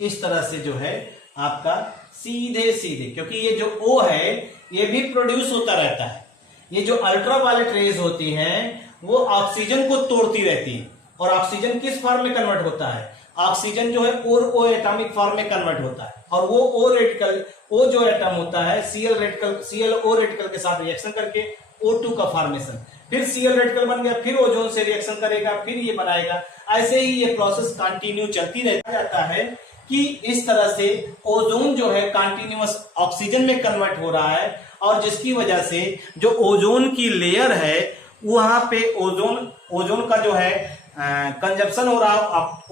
इस तरह से जो है आपका सीधे सीधे, क्योंकि ये जो O है ये भी प्रोड्यूस होता रहता है। ये जो अल्ट्रावायलेट रेज होती हैं वो ऑक्सीजन को तोड़ती रहती है और ऑक्सीजन किस फॉर्म में कन्वर्ट होता है? ऑक्सीजन जो है ओ एटॉमिक फॉर्म में कन्वर्ट होता है और वो ओ रेडिकल, ओ जो एटम होता है Cl रेडिकल, ClO रेडिकल के साथ रिएक्शन करके O2 का फॉर्मेशन, फिर Cl रेडिकल बन गया, फिर ओजोन से रिएक्शन करेगा, फिर ये बनाएगा। ऐसे ही ये प्रोसेस कंटिन्यू चलती रहता जाता है कि इस तरह से ओजोन जो है कंटिन्यूअस ऑक्सीजन में कन्वर्ट हो रहा है और जिसकी वजह से जो ओजोन की लेयर है वहां पे ओजोन का जो है कंजप्शन हो रहा है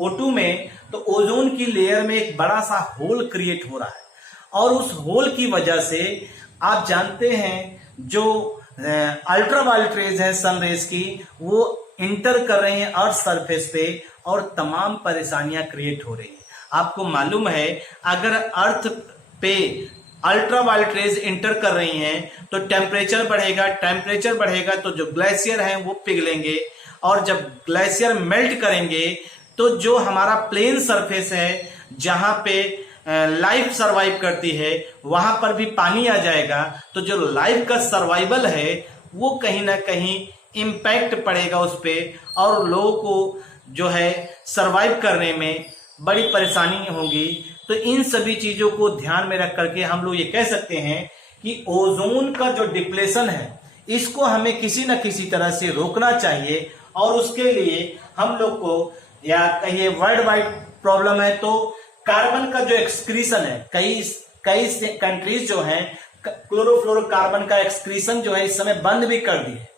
O2 में, तो ओजोन की लेयर में एक बड़ा सा होल क्रिएट हो रहा है और उस होल की वजह से आप जानते हैं जो अल्ट्रावायलेट रेज है सन रेज की, वो इंटर कर रहे हैं अर्थ सरफेस पे और तमाम परेशानियां क्रिएट हो रही है। आपको मालूम है अगर अर्थ पे अल्ट्रावायलेट रेज इंटर कर रही हैं तो टेम्परेचर बढ़ेगा, टेम्परेचर बढ़ेगा तो जो ग्लेशियर हैं वो पिघलेंगे और जब ग्लेशियर मेल्ट करेंगे तो जो हमारा प्लेन सरफेस है जहां पे लाइफ सरवाइव करती है वहां पर भी पानी आ जाएगा, तो जो लाइफ का सर्वाइवल है वो कहीं ना कहीं इम्पैक्ट पड़ेगा उस पे और लोगों को जो है सरवाइव करने में बड़ी परेशानी होगी। तो इन सभी चीजों को ध्यान में रख करके हम लोग ये कह सकते हैं कि ओजोन का जो डिप्लेशन है इसको हमें किसी न किसी तरह से रोकना चाहिए और उसके लिए हम लोग को, या कहिए वर्ल्ड वाइड प्रॉब्लम है, तो कार्बन का जो एक्सक्रीशन है, कई कंट्रीज जो हैं क्लोरोफ्लोरोकार्बन का एक्सक्रीशन जो है इस समय बंद भी कर दी है।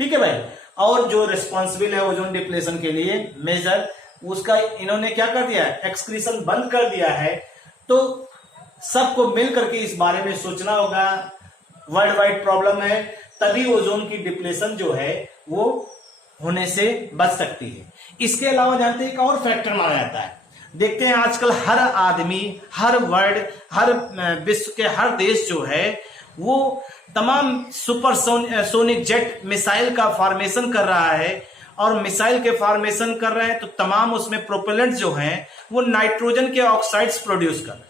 ठीक है भाई। और जो रिस्पॉन्सिबल है ओजोन डिप्लेशन के लिए मेजर, उसका इन्होंने क्या कर दिया है, एक्सक्रीशन बंद कर दिया है। तो सबको मिल करके इस बारे में सोचना होगा, वर्ल्ड वाइड प्रॉब्लम है, तभी ओजोन की डिप्लेशन जो है वो होने से बच सकती है। इसके अलावा जानते हैं एक और फैक्टर माना जाता है, देखते हैं आजकल हर आदमी, हर वर्ल्ड, हर विश्व के हर देश जो है वो तमाम सुपर सोनिक जेट मिसाइल का फॉर्मेशन कर रहा है और मिसाइल के फॉर्मेशन कर रहे हैं तो तमाम उसमें प्रोपेलेंट जो हैं वो नाइट्रोजन के ऑक्साइड्स प्रोड्यूस कर रहे हैं।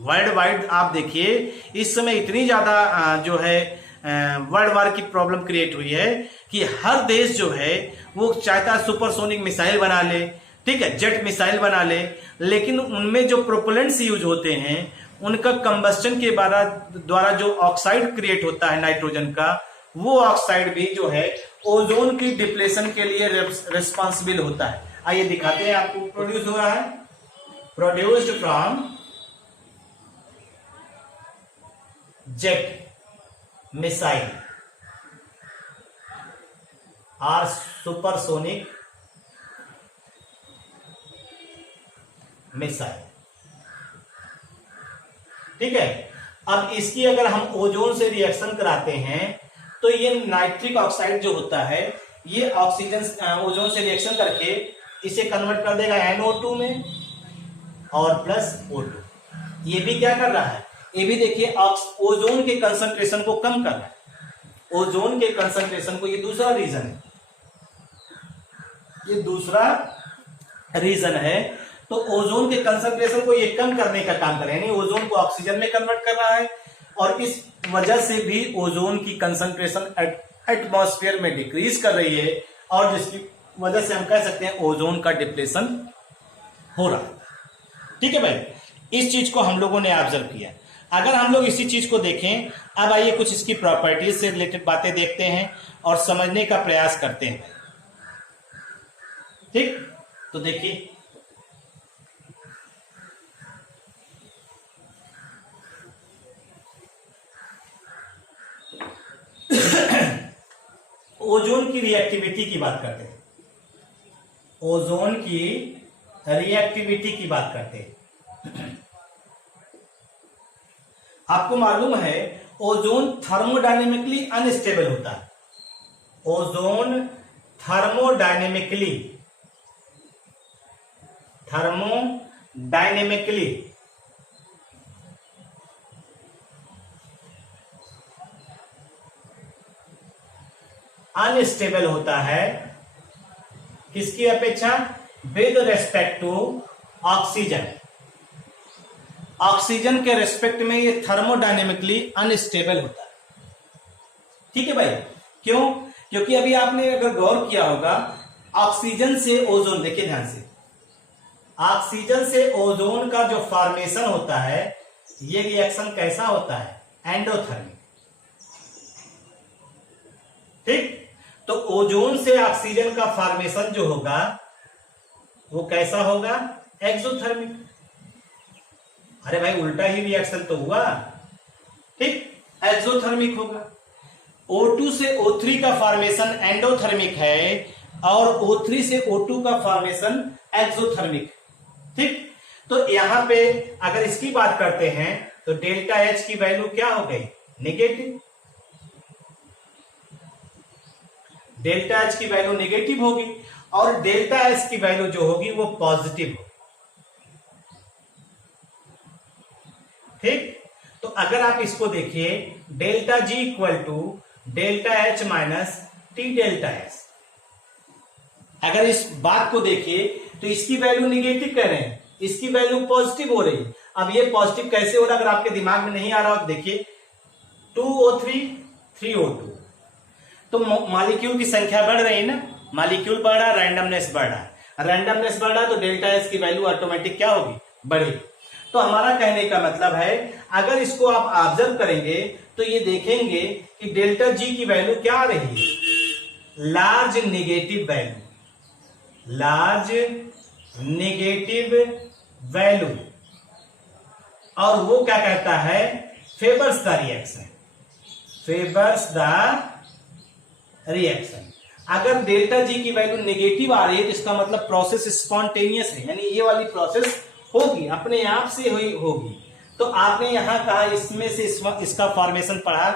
वर्ल्ड वाइड आप देखिए इस समय इतनी ज्यादा जो है वर्ल्ड वार की प्रॉब्लम क्रिएट हुई है कि हर देश जो है वो चाहता सुपरसोनिक मिसाइल बना ले, ठीक है, जेट मिसाइल बना ले, लेकिन उनमें जो प्रोपेलेंट्स यूज होते हैं उनका कंबस्टन के द्वारा जो ऑक्साइड क्रिएट होता है नाइट्रोजन का, वो ऑक्साइड भी जो है ओजोन की डिप्लेशन के लिए रिस्पॉन्सिबल होता है। आइए दिखाते हैं आपको। प्रोड्यूस हो रहा है, produced from jet missile or supersonic missile, ठीक है। अब इसकी अगर हम ओजोन से रिएक्शन कराते हैं तो ये नाइट्रिक ऑक्साइड जो होता है ये ऑक्सीजन ओजोन से रिएक्शन करके इसे कन्वर्ट कर देगा NO2 में और प्लस O2। ये भी क्या कर रहा है, ये भी देखिए ओजोन के कंसंट्रेशन को कम कर रहा है, ओजोन के कंसंट्रेशन को, ये दूसरा रीजन है, ये दूसरा रीजन है। तो ओजोन के कंसंट्रेशन को ये कम करने का काम कर रहे हैं, यानी ओजोन को ऑक्सीजन में कन्वर्ट कर रहा है और इस वजह से भी ओजोन की कंसंट्रेशन एटमॉस्फेयर में डिक्रीज कर रही है और जिसकी वजह से हम कह सकते हैं ओजोन का डिप्लेशन हो रहा है, ठीक है भाई। इस चीज को हम लोगों ने ऑब्जर्व किया। अगर हम लोग इसी चीज को देखें, अब आइए कुछ इसकी प्रॉपर्टीज से रिलेटेड बातें देखते हैं और समझने का प्रयास करते हैं, ठीक। तो देखिए ओजोन की रिएक्टिविटी की बात करते हैं, ओजोन की रिएक्टिविटी की बात करते हैं। आपको मालूम है ओजोन थर्मोडायनेमिकली अनस्टेबल होता है, ओजोन थर्मोडायनेमिकली अनस्टेबल होता है, किसकी अपेक्षा, with respect to oxygen. Oxygen के रेस्पेक्ट में ये थर्मोडायनेमिकली अनस्टेबल होता है, ठीक है भाई। क्यों? क्योंकि अभी आपने अगर गौर किया होगा, ऑक्सीजन से ओजोन, देखिए ध्यान से, ऑक्सीजन से ओजोन का जो फॉर्मेशन होता है ये रिएक्शन कैसा होता है, एंडोथर्मिक, ठीक। तो ओजोन से ऑक्सीजन का फॉर्मेशन जो होगा वो कैसा होगा, एक्सोथर्मिक। अरे भाई उल्टा ही रिएक्शन तो हुआ, ठीक, एक्सोथर्मिक होगा। O2 से O3 का फॉर्मेशन एंडोथर्मिक है और O3 से O2 का फॉर्मेशन एक्सोथर्मिक, ठीक। तो यहां पे अगर इसकी बात करते हैं तो डेल्टा H की वैल्यू क्या हो गई, नेगेटिव। डेल्टा H की वैल्यू नेगेटिव होगी और डेल्टा S की वैल्यू जो होगी वो पॉजिटिव होगी, ठीक। तो अगर आप इसको देखिए, delta G equal to delta H minus T delta S, अगर इस बात को देखिए तो इसकी वैल्यू नेगेटिव कह रहे हैं, इसकी वैल्यू पॉजिटिव हो रही है। अब ये पॉजिटिव कैसे हो रहा है, अगर आपके दिमाग में नहीं आ रहा हो देखिए, 2O3 3O2, तो मॉलिक्यूल की संख्या बढ़ रही है ना, मॉलिक्यूल बढ़ रहा, रैंडमनेस बढ़ रहा, रैंडमनेस बढ़ रहा तो डेल्टा एस की वैल्यू ऑटोमेटिक क्या होगी, बढ़ेगी। तो हमारा कहने का मतलब है अगर इसको आप ऑब्जर्व करेंगे तो ये देखेंगे कि डेल्टा जी की वैल्यू क्या आ रही है, large negative value, large negative value, और वो क्या कहता है, favours the reaction, favours the reaction. अगर डेल्टा जी की वैल्यू नेगेटिव आ रही है तो इसका मतलब प्रोसेस स्पॉन्टेनियस है, यानी ये वाली प्रोसेस होगी, अपने आप से होगी। तो आपने यहां कहा इसमें से इसका फॉर्मेशन पढ़ा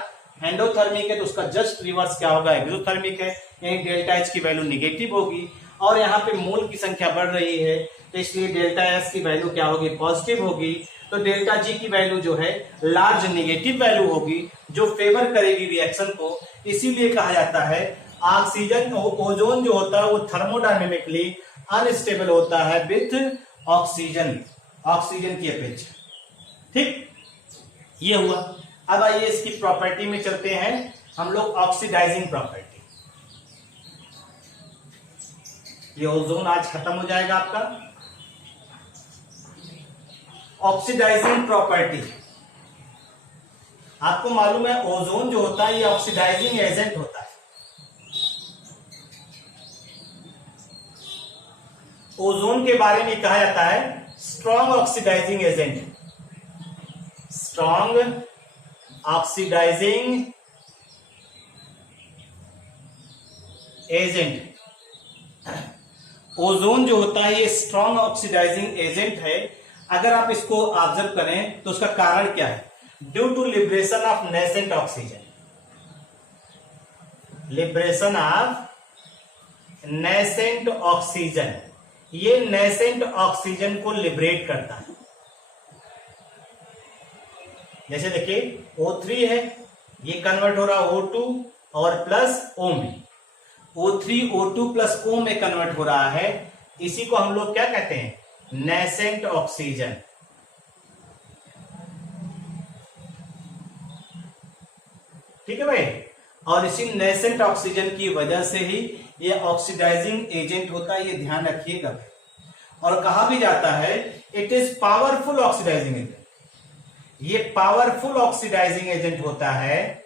एंडोथर्मिक है, तो उसका जस्ट रिवर्स क्या होगा, एक्सोथर्मिक है, यानी डेल्टा एच की वैल्यू नेगेटिव होगी। और यहाँ पे मोल की संख्या बढ़ रही है तो इसलिए डेल्टा एस की वैल्यू क्या होगी, पॉजिटिव होगी। तो डेल्टा जी की वैल्यू जो है लार्ज नेगेटिव वैल्यू होगी जो फेवर करेगी रिएक्शन को। इसीलिए कहा जाता है ऑक्सीजन, ओजोन जो होता है वो थर्मोडायनेमिकली अनस्टेबल होता है विथ ऑक्सीजन, ऑक्सीजन की अपेक्षा। ठीक, ये हुआ। अब आइए इसकी प्रॉपर्टी में चलते हैं हम लोग, ऑक्सीडाइजिंग प्रॉपर्टी। ये ओजोन आज खत्म हो जाएगा आपका। ऑक्सीडाइजिंग प्रॉपर्टी, आपको मालूम है ओजोन जो होता है ये ऑक्सीडाइजिंग एजेंट होता है। ओजोन के बारे में कहा जाता है strong oxidising agent. Strong oxidising agent. Ozone जो होता है ये स्ट्रॉन्ग ऑक्सीडाइजिंग एजेंट है। अगर आप इसको ऑब्जर्व करें तो उसका कारण क्या है? Due to liberation of nascent oxygen. Liberation of nascent oxygen, ये नेसेंट ऑक्सीजन को लिबरेट करता है। जैसे देखिए O3 है, ये कन्वर्ट हो रहा है O2 और प्लस O में। O3 O2 प्लस O में कन्वर्ट हो रहा है। इसी को हम लोग क्या कहते हैं? Nascent oxygen. ठीक है भाई। और इसी नेसेंट ऑक्सीजन की वजह से ही ये ऑक्सीडाइजिंग एजेंट होता है, ये ध्यान रखिएगा। और कहा भी जाता है it is powerful oxidising agent. ये पावरफुल ऑक्सीडाइजिंग एजेंट होता है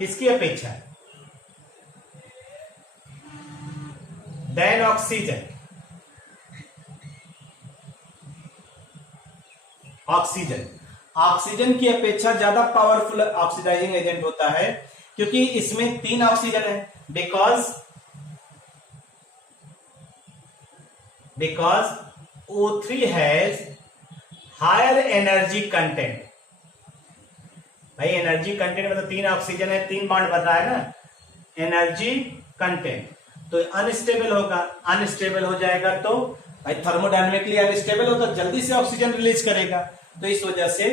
किसकी अपेक्षा? Then oxygen. ऑक्सीजन की अपेक्षा ज्यादा पावरफुल ऑक्सीडाइजिंग एजेंट होता है, क्योंकि इसमें 3 ऑक्सीजन है। Because O3 has higher energy content. भाई एनर्जी कंटेंट मतलब 3 ऑक्सीजन है, 3 बॉन्ड बन रहा है ना, एनर्जी कंटेंट। तो अनस्टेबल होगा, अनस्टेबल हो जाएगा तो भाई थर्मोडायनेमिकली अनस्टेबल हो तो जल्दी से ऑक्सीजन रिलीज करेगा। तो इस वजह से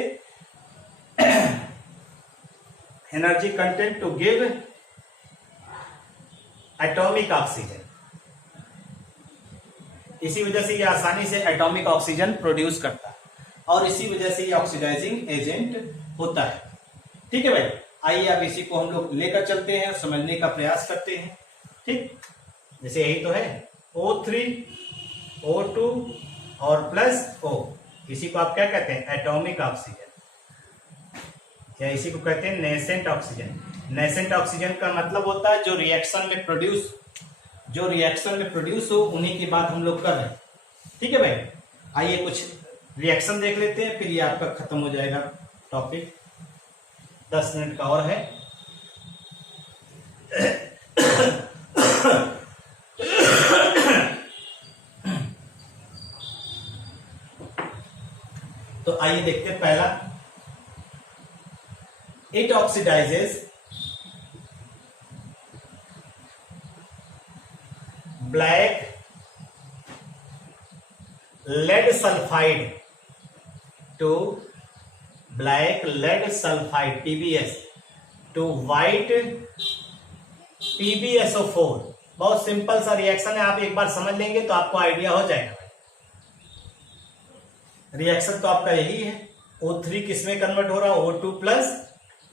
energy content to give atomic oxygen, इसी वजह से ये आसानी से एटॉमिक ऑक्सीजन प्रोड्यूस करता है और इसी वजह से ये ऑक्सीडाइजिंग एजेंट होता है। ठीक है भाई, आइए अब इसी को हम लोग लेकर चलते हैं और समझने का प्रयास करते हैं। ठीक, जैसे यही तो है O3 O2 और प्लस O, इसी को आप क्या कहते हैं? एटॉमिक ऑक्सीजन, या इसी को कहते हैं नेसेंट ऑक्सीजन। नेसेंट ऑक्सीजन का मतलब होता है जो रिएक्शन में प्रोड्यूस हो, उन्हीं की बात हम लोग कर रहे हैं। ठीक है भाई, आइए कुछ रिएक्शन देख लेते हैं, फिर ये आपका खत्म हो जाएगा टॉपिक। 10 मिनट का और है। तो आइए देखते हैं पहला, it oxidises black lead sulfide to black lead sulfide PbS to white PbSO4। बहुत सिंपल सा रिएक्शन है, आप एक बार समझ लेंगे तो आपको आइडिया हो जाएगा। रिएक्शन तो आपका यही है, O3 किसमें कन्वर्ट हो रहा है? O2 प्लस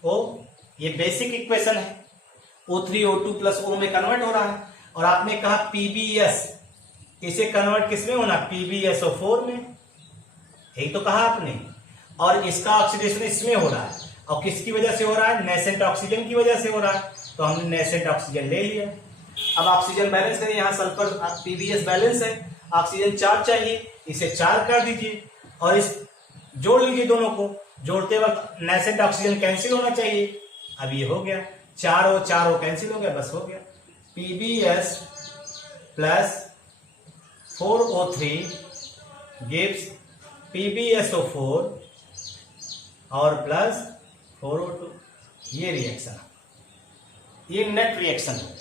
O, ये बेसिक इक्वेशन है। O3 O2 प्लस O में कन्वर्ट हो रहा है और आपने कहा PbS, इसे कन्वर्ट किसमें होना? PbSO4 में, यही तो कहा आपने। और इसका ऑक्सीडेशन इसमें हो रहा है, और किसकी वजह से हो रहा है? नेसेंट ऑक्सीजन की वजह से हो रहा है। तो हमने नेसेंट ऑक्सीजन ले लिया। अब ऑक्सीजन बैलेंस करें, यहाँ सल्फर PbS बैलेंस है, ऑक्सीजन 4 चाहिए, इसे 4 कर दीजिए और इस जोड़ लीजिए। दोनों को जोड़ते वक्त नेसेंट ऑक्सीजन कैंसिल होना चाहिए। अब ये हो गया, 4 O कैंसिल हो गया, बस हो गया। PbS plus 4O3 gives PbSO4 और प्लस 4O2। ये रिएक्शन, ये नेट रिएक्शन हो गया,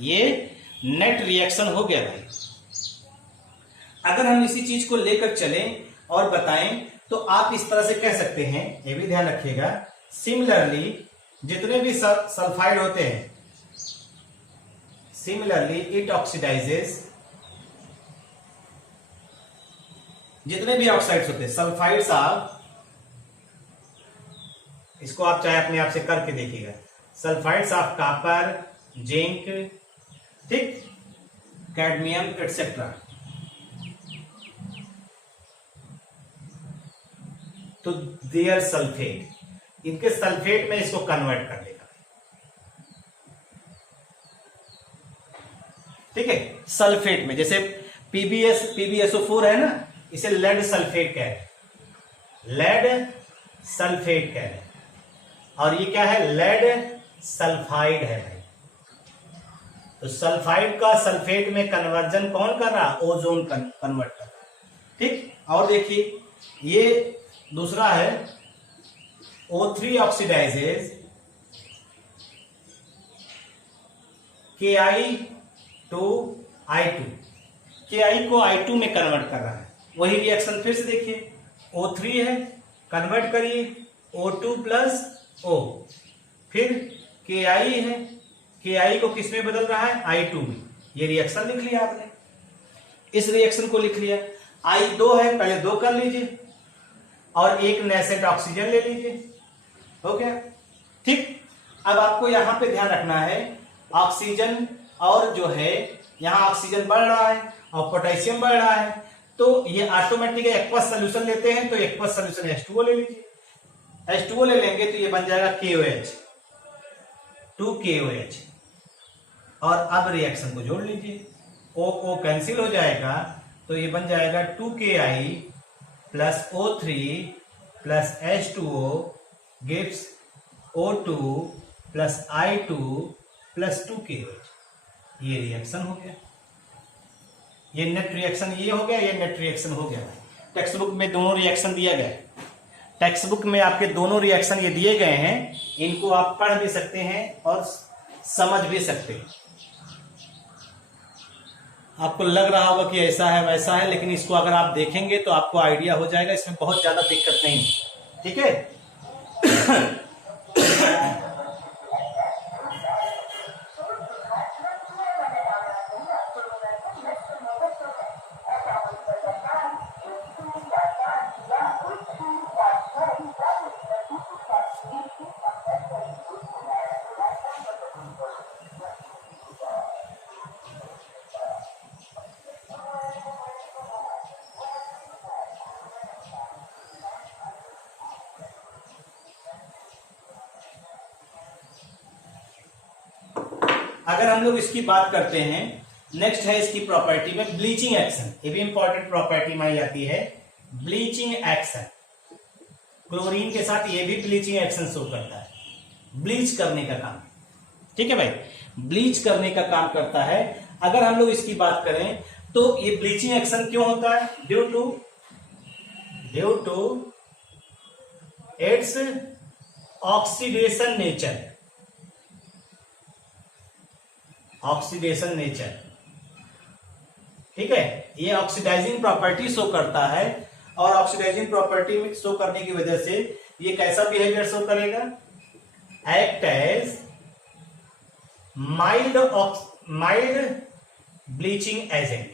ये नेट रिएक्शन हो गया भाई। अगर हम इसी चीज को लेकर चलें और बताएं तो आप इस तरह से कह सकते हैं, ये भी ध्यान रखिएगा। सिमिलरली जितने भी सल्फाइड होते हैं, सिमिलरली इट ऑक्सीडाइजेस, जितने भी ऑक्साइड्स होते हैं, सल्फाइड्स ऑफ इसको आप चाहे अपने आप से करके देखिएगा। सल्फाइड्स ऑफ कॉपर, जिंक, ठीक, कैडमियम एटसेट्रा, तो देयर सल्फेट, इनके सल्फेट में इसको कन्वर्ट कर देगा। ठीक है, सल्फेट में, जैसे PbSO4 है ना, इसे लेड सल्फेट कह रहे हैं, लेड सल्फेट कह रहे हैं, और ये क्या है, लेड सल्फाइड है भाई। तो सल्फाइड का सल्फेट में कन्वर्जन कौन कर रहा, ओजोन कन्वर्ट कर रहा। ठीक, और देखिए ये दूसरा है O3 oxidises Ki to I2, Ki को I2 में कन्वर्ट कर रहा है। वही रिएक्शन फिर से देखिए, O3 है, कन्वर्ट करिए O2 प्लस O, फिर Ki है, Ki को किस में बदल रहा है, I2 में। ये रिएक्शन लिख लिया आपने, इस रिएक्शन को लिख लिया। I2 है, पहले 2 कर लीजिए और एक नेसेंट ऑक्सीजन ले लीजिए, हो गया। ठीक, अब आपको यहां पे ध्यान रखना है, ऑक्सीजन और जो है यहां ऑक्सीजन बढ़ रहा है और पोटेशियम बढ़ रहा है, तो ये ऑटोमेटिक एक्वस सोल्यूशन लेते हैं, तो एक्वस सोल्यूशन H2O ले लीजिए। H2O ले लेंगे तो ये बन जाएगा KOH, 2KOH, और अब रिएक्शन को जोड़ लीजिए, O कैंसिल हो जाएगा, तो ये बन जाएगा 2Ki plus O3 plus H2O gives O2 plus I2 plus 2KOH। ये रिएक्शन हो गया, ये नेट रिएक्शन ये हो गया, ये नेट रिएक्शन हो गया। टेक्स्ट बुक में दोनों रिएक्शन दिया गया है, टेक्स्ट बुक में आपके दोनों रिएक्शन ये दिए गए हैं, इनको आप पढ़ भी सकते हैं और समझ भी सकते हैं। आपको लग रहा होगा कि ऐसा है वैसा है, लेकिन इसको अगर आप देखेंगे तो आपको आइडिया हो जाएगा, इसमें बहुत ज्यादा दिक्कत नहीं है। ठीक है अगर हम लोग इसकी बात करते हैं, नेक्स्ट है इसकी प्रॉपर्टी में ब्लीचिंग एक्शन, ये भी इंपॉर्टेंट प्रॉपर्टी मानी जाती है, ब्लीचिंग एक्शन। क्लोरीन के साथ ये भी ब्लीचिंग एक्शन शो करता है, ब्लीच करने का काम। ठीक है भाई, ब्लीच करने का काम करता है। अगर हम लोग इसकी बात करें तो ये ब्लीचिंग एक्शन क्यों होता है, due to its oxidation nature, oxidation nature. ठीक है, ये ऑक्सीडाइजिंग प्रॉपर्टी शो करता है, और ऑक्सीडाइजिंग प्रॉपर्टी शो करने की वजह से ये कैसा बिहेवियर शो करेगा, act as mild bleaching agent.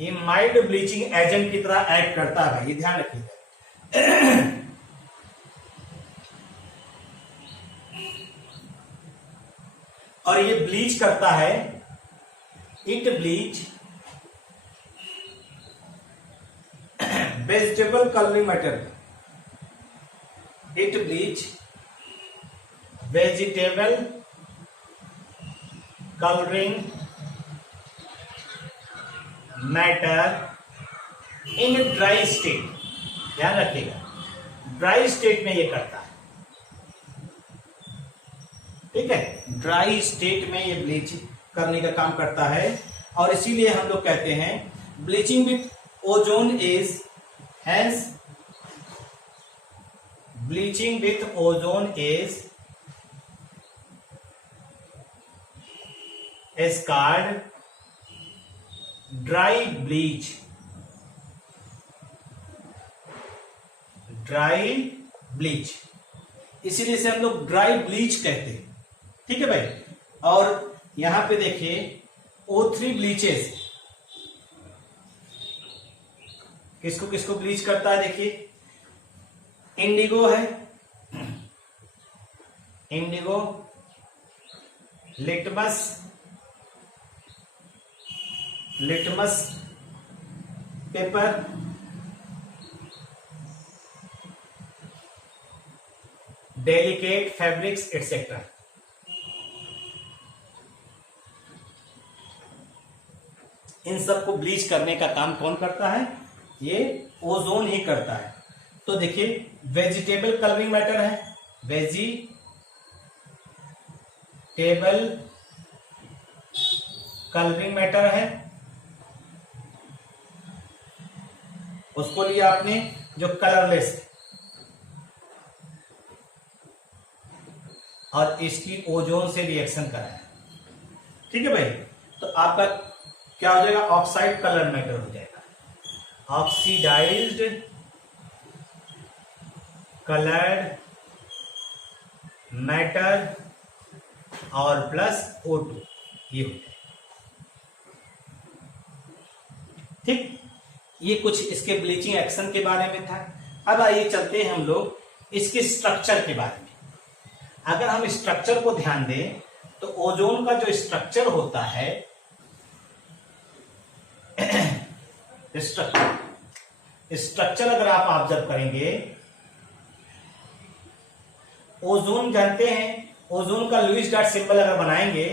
ये माइल्ड ब्लीचिंग एजेंट की तरह एक्ट करता है, ये ध्यान रखिएगा। और ये ब्लीच करता है, it bleach vegetable colouring material, it bleach vegetable colouring matter in dry state. ध्यान रखिएगा, ड्राई स्टेट में ये करता है। ठीक है, ड्राई स्टेट में ये ब्लीच करने का काम करता है, और इसीलिए हम लोग कहते हैं bleaching with ozone is hence, bleaching with ozone is called dry bleach, dry bleach, इसीलिए से हम लोग ड्राई ब्लीच कहते हैं। ठीक है भाई, और यहां पे देखिए O3 ब्लीचेस, किसको किसको ब्लीच करता है? देखिए, इंडिगो है, indigo, litmus, litmus paper, delicate fabrics etcetera. इन सबको ब्लीच करने का काम कौन करता है? ये ओजोन ही करता है। तो देखिए, वेजिटेबल कलरिंग मैटर है, वेजिटेबल कलरिंग मैटर है, उसको लिया आपने जो कलरलेस है, और इसकी ओजोन से रिएक्शन कराया। ठीक है भाई, तो आपका क्या हो जाएगा? ऑक्साइड कलर मैटर हो जाएगा, ऑक्सीडाइज्ड कलर्ड मैटर और प्लस O2, ये हो जाएगा। ठीक, ये कुछ इसके ब्लीचिंग एक्शन के बारे में था। अब आइए चलते हैं हम लोग इसके स्ट्रक्चर के बारे में। अगर हम स्ट्रक्चर को ध्यान दें तो ओजोन का जो स्ट्रक्चर होता है, स्ट्रक्चर अगर आप ऑब्जर्व करेंगे, ओजोन जानते हैं, ओजोन का लुईस डॉट सिंबल अगर बनाएंगे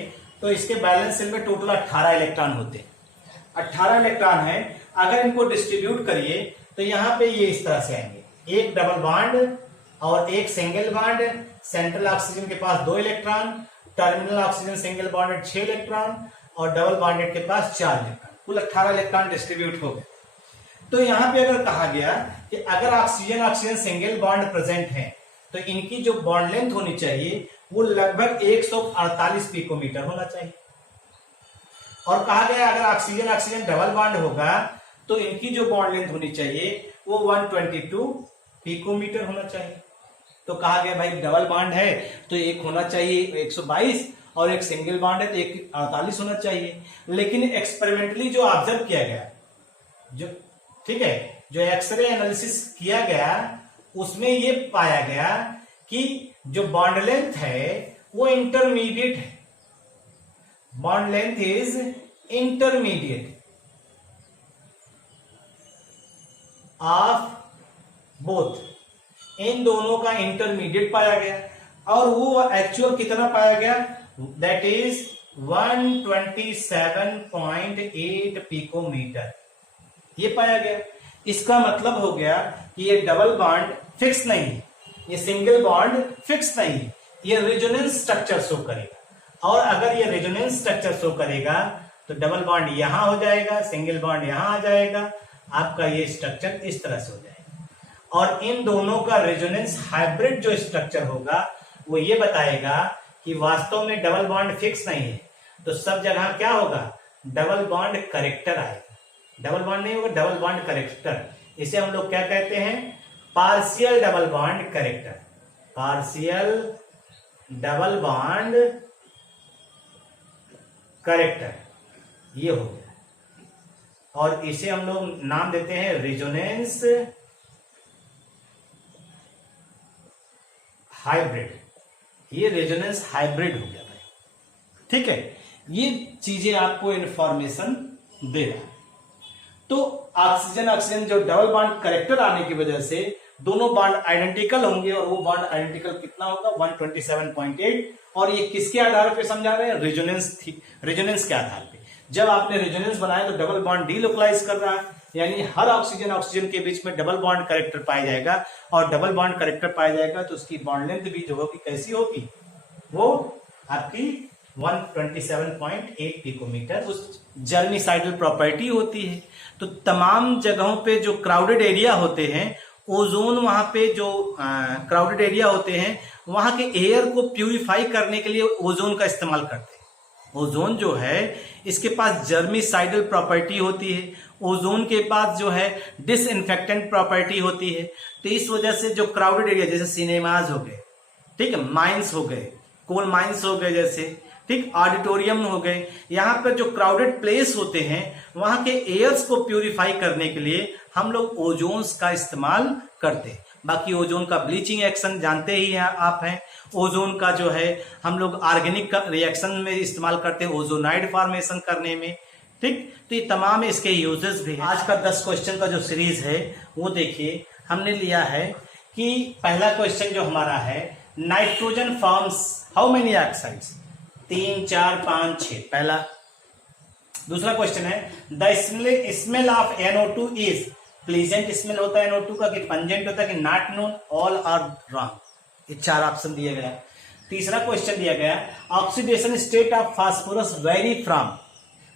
तो इसके बैलेंस शेल में टोटल 18 इलेक्ट्रॉन होते हैं। 18 इलेक्ट्रॉन है। अगर इनको डिस्ट्रीब्यूट करिए तो यहां पे ये इस तरह से आएंगे, एक डबल बॉन्ड और एक सिंगल बॉन्ड, सेंट्रल ऑक्सीजन के पास 2 electron, terminal oxygen single bonded 6 electron और डबल बॉन्डेड के पास 4 इलेक्ट्रॉन, कुल 18 इलेक्ट्रॉन डिस्ट्रीब्यूट हो गए। तो यहां पे अगर कहा गया कि अगर oxygen oxygen single bond present है तो इनकी जो बॉन्ड लेंथ होनी चाहिए वो लगभग 148 पिकोमीटर होना चाहिए। और कहा गया अगर ऑक्सीजन ऑक्सीजन डबल बॉन्ड होगा तो इनकी जो बॉन्ड लेंथ होनी चाहिए वो 122 पिकोमीटर होना चाहिए। तो कहा गया भाई डबल बॉन्ड है तो एक होना चाहिए 122 और एक सिंगल बॉन्ड है तो 148 होना चाहिए। लेकिन एक्सपेरिमेंटली जो ऑब्जर्व किया गया, जो ठीक है, जो एक्सरे एनालिसिस किया गया उसमें ये पाया गया कि जो बॉन्ड लेंथ है वो इंटरमीडिएट है, bond length is intermediate of both, इन दोनों का इंटरमीडिएट पाया गया। और वो एक्चुअल कितना पाया गया? दैट इज 127.8 पिकोमीटर, ये पाया गया। इसका मतलब हो गया कि ये डबल बॉन्ड फिक्स नहीं है, ये सिंगल बॉन्ड फिक्स नहीं है, ये रेजोनेंस स्ट्रक्चर शो करेगा। और अगर ये रेजोनेंस स्ट्रक्चर शो करेगा तो डबल बॉन्ड यहां हो जाएगा, सिंगल बॉन्ड यहां आ जाएगा, आपका ये स्ट्रक्चर इस तरह से हो जाएगा। और इन दोनों का रेजोनेंस हाइब्रिड जो स्ट्रक्चर होगा वो ये बताएगा कि वास्तव में डबल बॉन्ड फिक्स नहीं है, तो सब जगह क्या होगा? डबल बॉन्ड करेक्टर आएगा। डबल बॉन्ड नहीं होगा, डबल बॉन्ड करेक्टर। इसे हम लोग क्या कहते हैं? Partial double bond character, partial double bond character, ये हो गया। और इसे हम लोग नाम देते हैं रेजोनेंस हाइब्रिड, ये रेजोनेंस हाइब्रिड हो गया भाई। ठीक है, ये चीजें आपको इंफॉर्मेशन देगा। तो ऑक्सीजन ऑक्सीजन जो डबल बॉन्ड करेक्टर आने की वजह से दोनों बॉन्ड आइडेंटिकल होंगे, और वो बॉन्ड आइडेंटिकल कितना होगा? 127.8। और ये किसके आधार पे समझा रहे हैं? रेजोनेंस के आधार पे। जब आपने रेजोनेंस बनाया तो डबल बॉन्ड डीलोकलाइज कर रहा है, यानी हर ऑक्सीजन ऑक्सीजन के बीच में डबल बॉन्ड करेक्टर पाया जाएगा, और डबल बॉन्ड करेक्टर पाया जाएगा तो उसकी बॉन्ड लेंथ भी जो होगी कैसी होगी? वो आपकी 127.8 पिकोमीटर उस जर्मिसाइडल प्रॉपर्टी होती है। तो तमाम जगहों पे जो क्राउडेड एरिया होते हैं, ओजोन वहां पे जो क्राउडेड एरिया होते हैं वहां के एयर को प्यूरिफाई करने के लिए ओजोन का इस्तेमाल करते हैं। ओजोन जो है इसके पास जर्मिसाइडल प्रॉपर्टी होती है, ओजोन के पास जो है डिसइंफेक्टेंट प्रॉपर्टी होती है। तो इस वजह से जो क्राउडेड एरिया जैसे सिनेमाज हो गए, ठीक है, माइंस हो गए, कोल माइंस हो गए, जैसे ठीक, ऑडिटोरियम हो गए, यहाँ पर जो क्राउडेड प्लेस होते हैं वहां के एयर्स को प्यूरिफाई करने के लिए हम लोग ओजोन्स का इस्तेमाल करते हैं। बाकी ओजोन का ब्लीचिंग एक्शन जानते ही हैं आप हैं। ओजोन का जो है हम लोग ऑर्गेनिक रिएक्शन में इस्तेमाल करते हैं ओजोनाइड फॉर्मेशन करने में। ठीक, तो ये तमाम इसके यूजेस भी हैं। आज का 10 क्वेश्चन का जो सीरीज है वो देखिए, हमने लिया है कि पहला क्वेश्चन जो हमारा है, nitrogen forms how many oxides, 3 4 5 6, पहला। दूसरा क्वेश्चन है, the smell of NO2 is pleasant smell होता है NO2 का कि पंजेंट होता है कि not known, all are wrong. ये 4 ऑप्शन दिए गया। तीसरा क्वेश्चन दिया गया, oxidation state of phosphorus vary from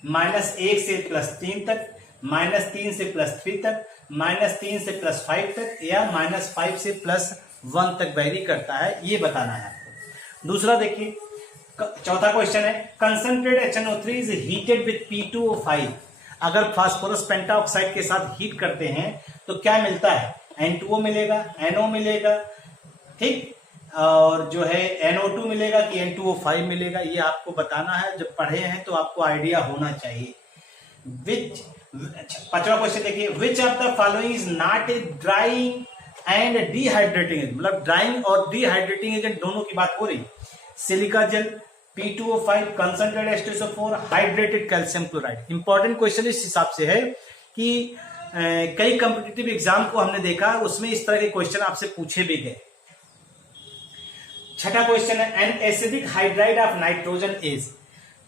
-1 से +3 तक, -3 से +3 तक, -3 से +5 तक, या -5 से +1 तक वेरी करता है, ये बताना है आपको। दूसरा देखिए, चौथा क्वेश्चन है, concentrate HNO3 is heated with P2O5। अगर फास्फोरस पेंटाऑक्साइड के साथ हीट करते हैं तो क्या मिलता है, N2O मिलेगा, NO मिलेगा, ठीक, और जो है NO2 मिलेगा कि N2O5 मिलेगा, ये आपको बताना है। जब पढ़े हैं तो आपको आइडिया होना चाहिए। पांचवा क्वेश्चन देखिए, which of the following is not a drawing and dehydrating agent, मतलब ड्राइंग और डिहाइड्रेटिंग एजेंट दोनों की बात हो रही। Silica gel, P2O5, concentrated H2SO4, hydrated calcium chloride. Important question इस हिसाब से है कि कई कॉम्पिटिटिव एग्जाम को हमने देखा, उसमें इस तरह के क्वेश्चन आपसे पूछे भी गए। छठा क्वेश्चन है, an acidic hydride of nitrogen is,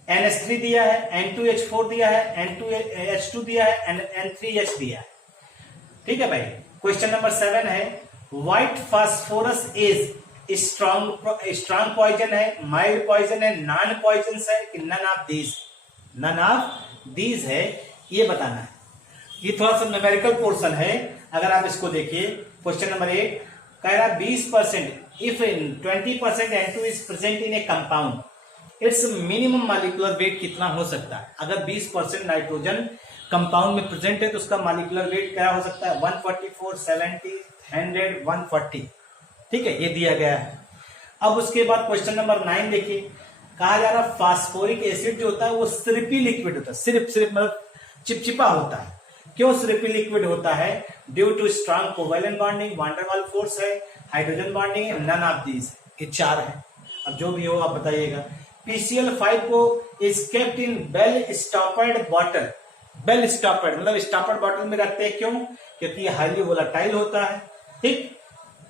NH3 दिया है, N2H4 दिया है, N2H2 दिया है, N3H दिया है। ठीक है भाई। क्वेश्चन नंबर 7 है, white phosphorus is strong poison है, माइल्ड पॉइजन है, नॉन पॉइजन है कि none of these, none of these है, ये बताना है। ये थोड़ा सा न्यूमेरिकल पोर्शन है। अगर आप इसको देखिए, क्वेश्चन नंबर 8 कह रहा 20% if 20% N2 is present in A compound, it's minimum molecular weight कितना हो सकता है। अगर 20% नाइट्रोजन कंपाउंड में प्रेजेंट है तो उसका मॉलिक्यूलर वेट क्या हो सकता है, 144, 70, 100, 140। ठीक है, ये दिया गया है। अब उसके बाद क्वेश्चन नंबर 9 देखिए, कहा जा रहा फास्फोरिक एसिड जो होता है वो सिरपी लिक्विड होता है। सिर्फ मतलब चिपचिपा होता है। क्यों सिरपी लिक्विड होता है, due to strong covalent bonding, van der Waals force है, hydrogen bonding, none of these, ये 4 है। अब जो भी हो आप बताइएगा। PCl5 को is kept in bell stoppered bottle. Bell stoppered मतलब स्टॉपर्ड बॉटल में रखते हैं, क्यों, क्योंकि ये हाईली वोलेटाइल होता है। ठीक,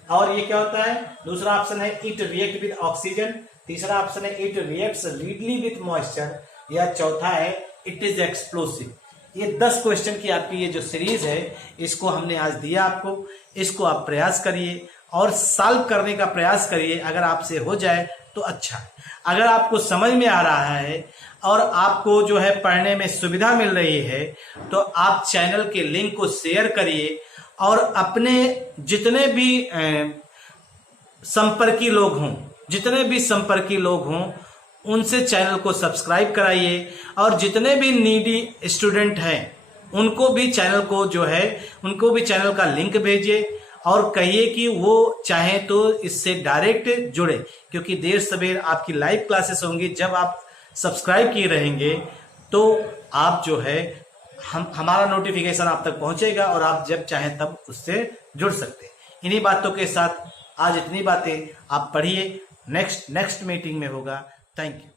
और ये क्या होता है, दूसरा ऑप्शन है इट रिएक्ट विद ऑक्सीजन, तीसरा ऑप्शन है it reacts readily with moisture, या चौथा है इट इज एक्सप्लोसिव। ये 10 क्वेश्चन की आपकी ये जो सीरीज है, इसको हमने आज दिया आपको। इसको आप प्रयास करिए और सॉल्व करने का प्रयास करिए। अगर आपसे हो जाए तो अच्छा है। अगर आपको समझ में आ रहा है और आपको जो है पढ़ने में सुविधा मिल रही है तो आप चैनल के लिंक को शेयर करिए और अपने जितने भी संपर्की लोग हों उनसे चैनल को सब्सक्राइब कराइए, और जितने भी नीडी स्टूडेंट हैं उनको भी चैनल को जो है उनको भी चैनल का लिंक भेजिए और कहिए कि वो चाहे तो इससे डायरेक्ट जुड़े, क्योंकि देर सवेर आपकी लाइव क्लासेस होंगी। जब आप सब्सक्राइब किए रहेंगे तो आप जो है हमारा नोटिफिकेशन आप तक पहुंचेगा और आप जब चाहें तब उससे जुड़ सकते हैं। इन्हीं बातों के साथ आज इतनी बातें आप पढ़िए, नेक्स्ट मीटिंग में होगा। Thank you.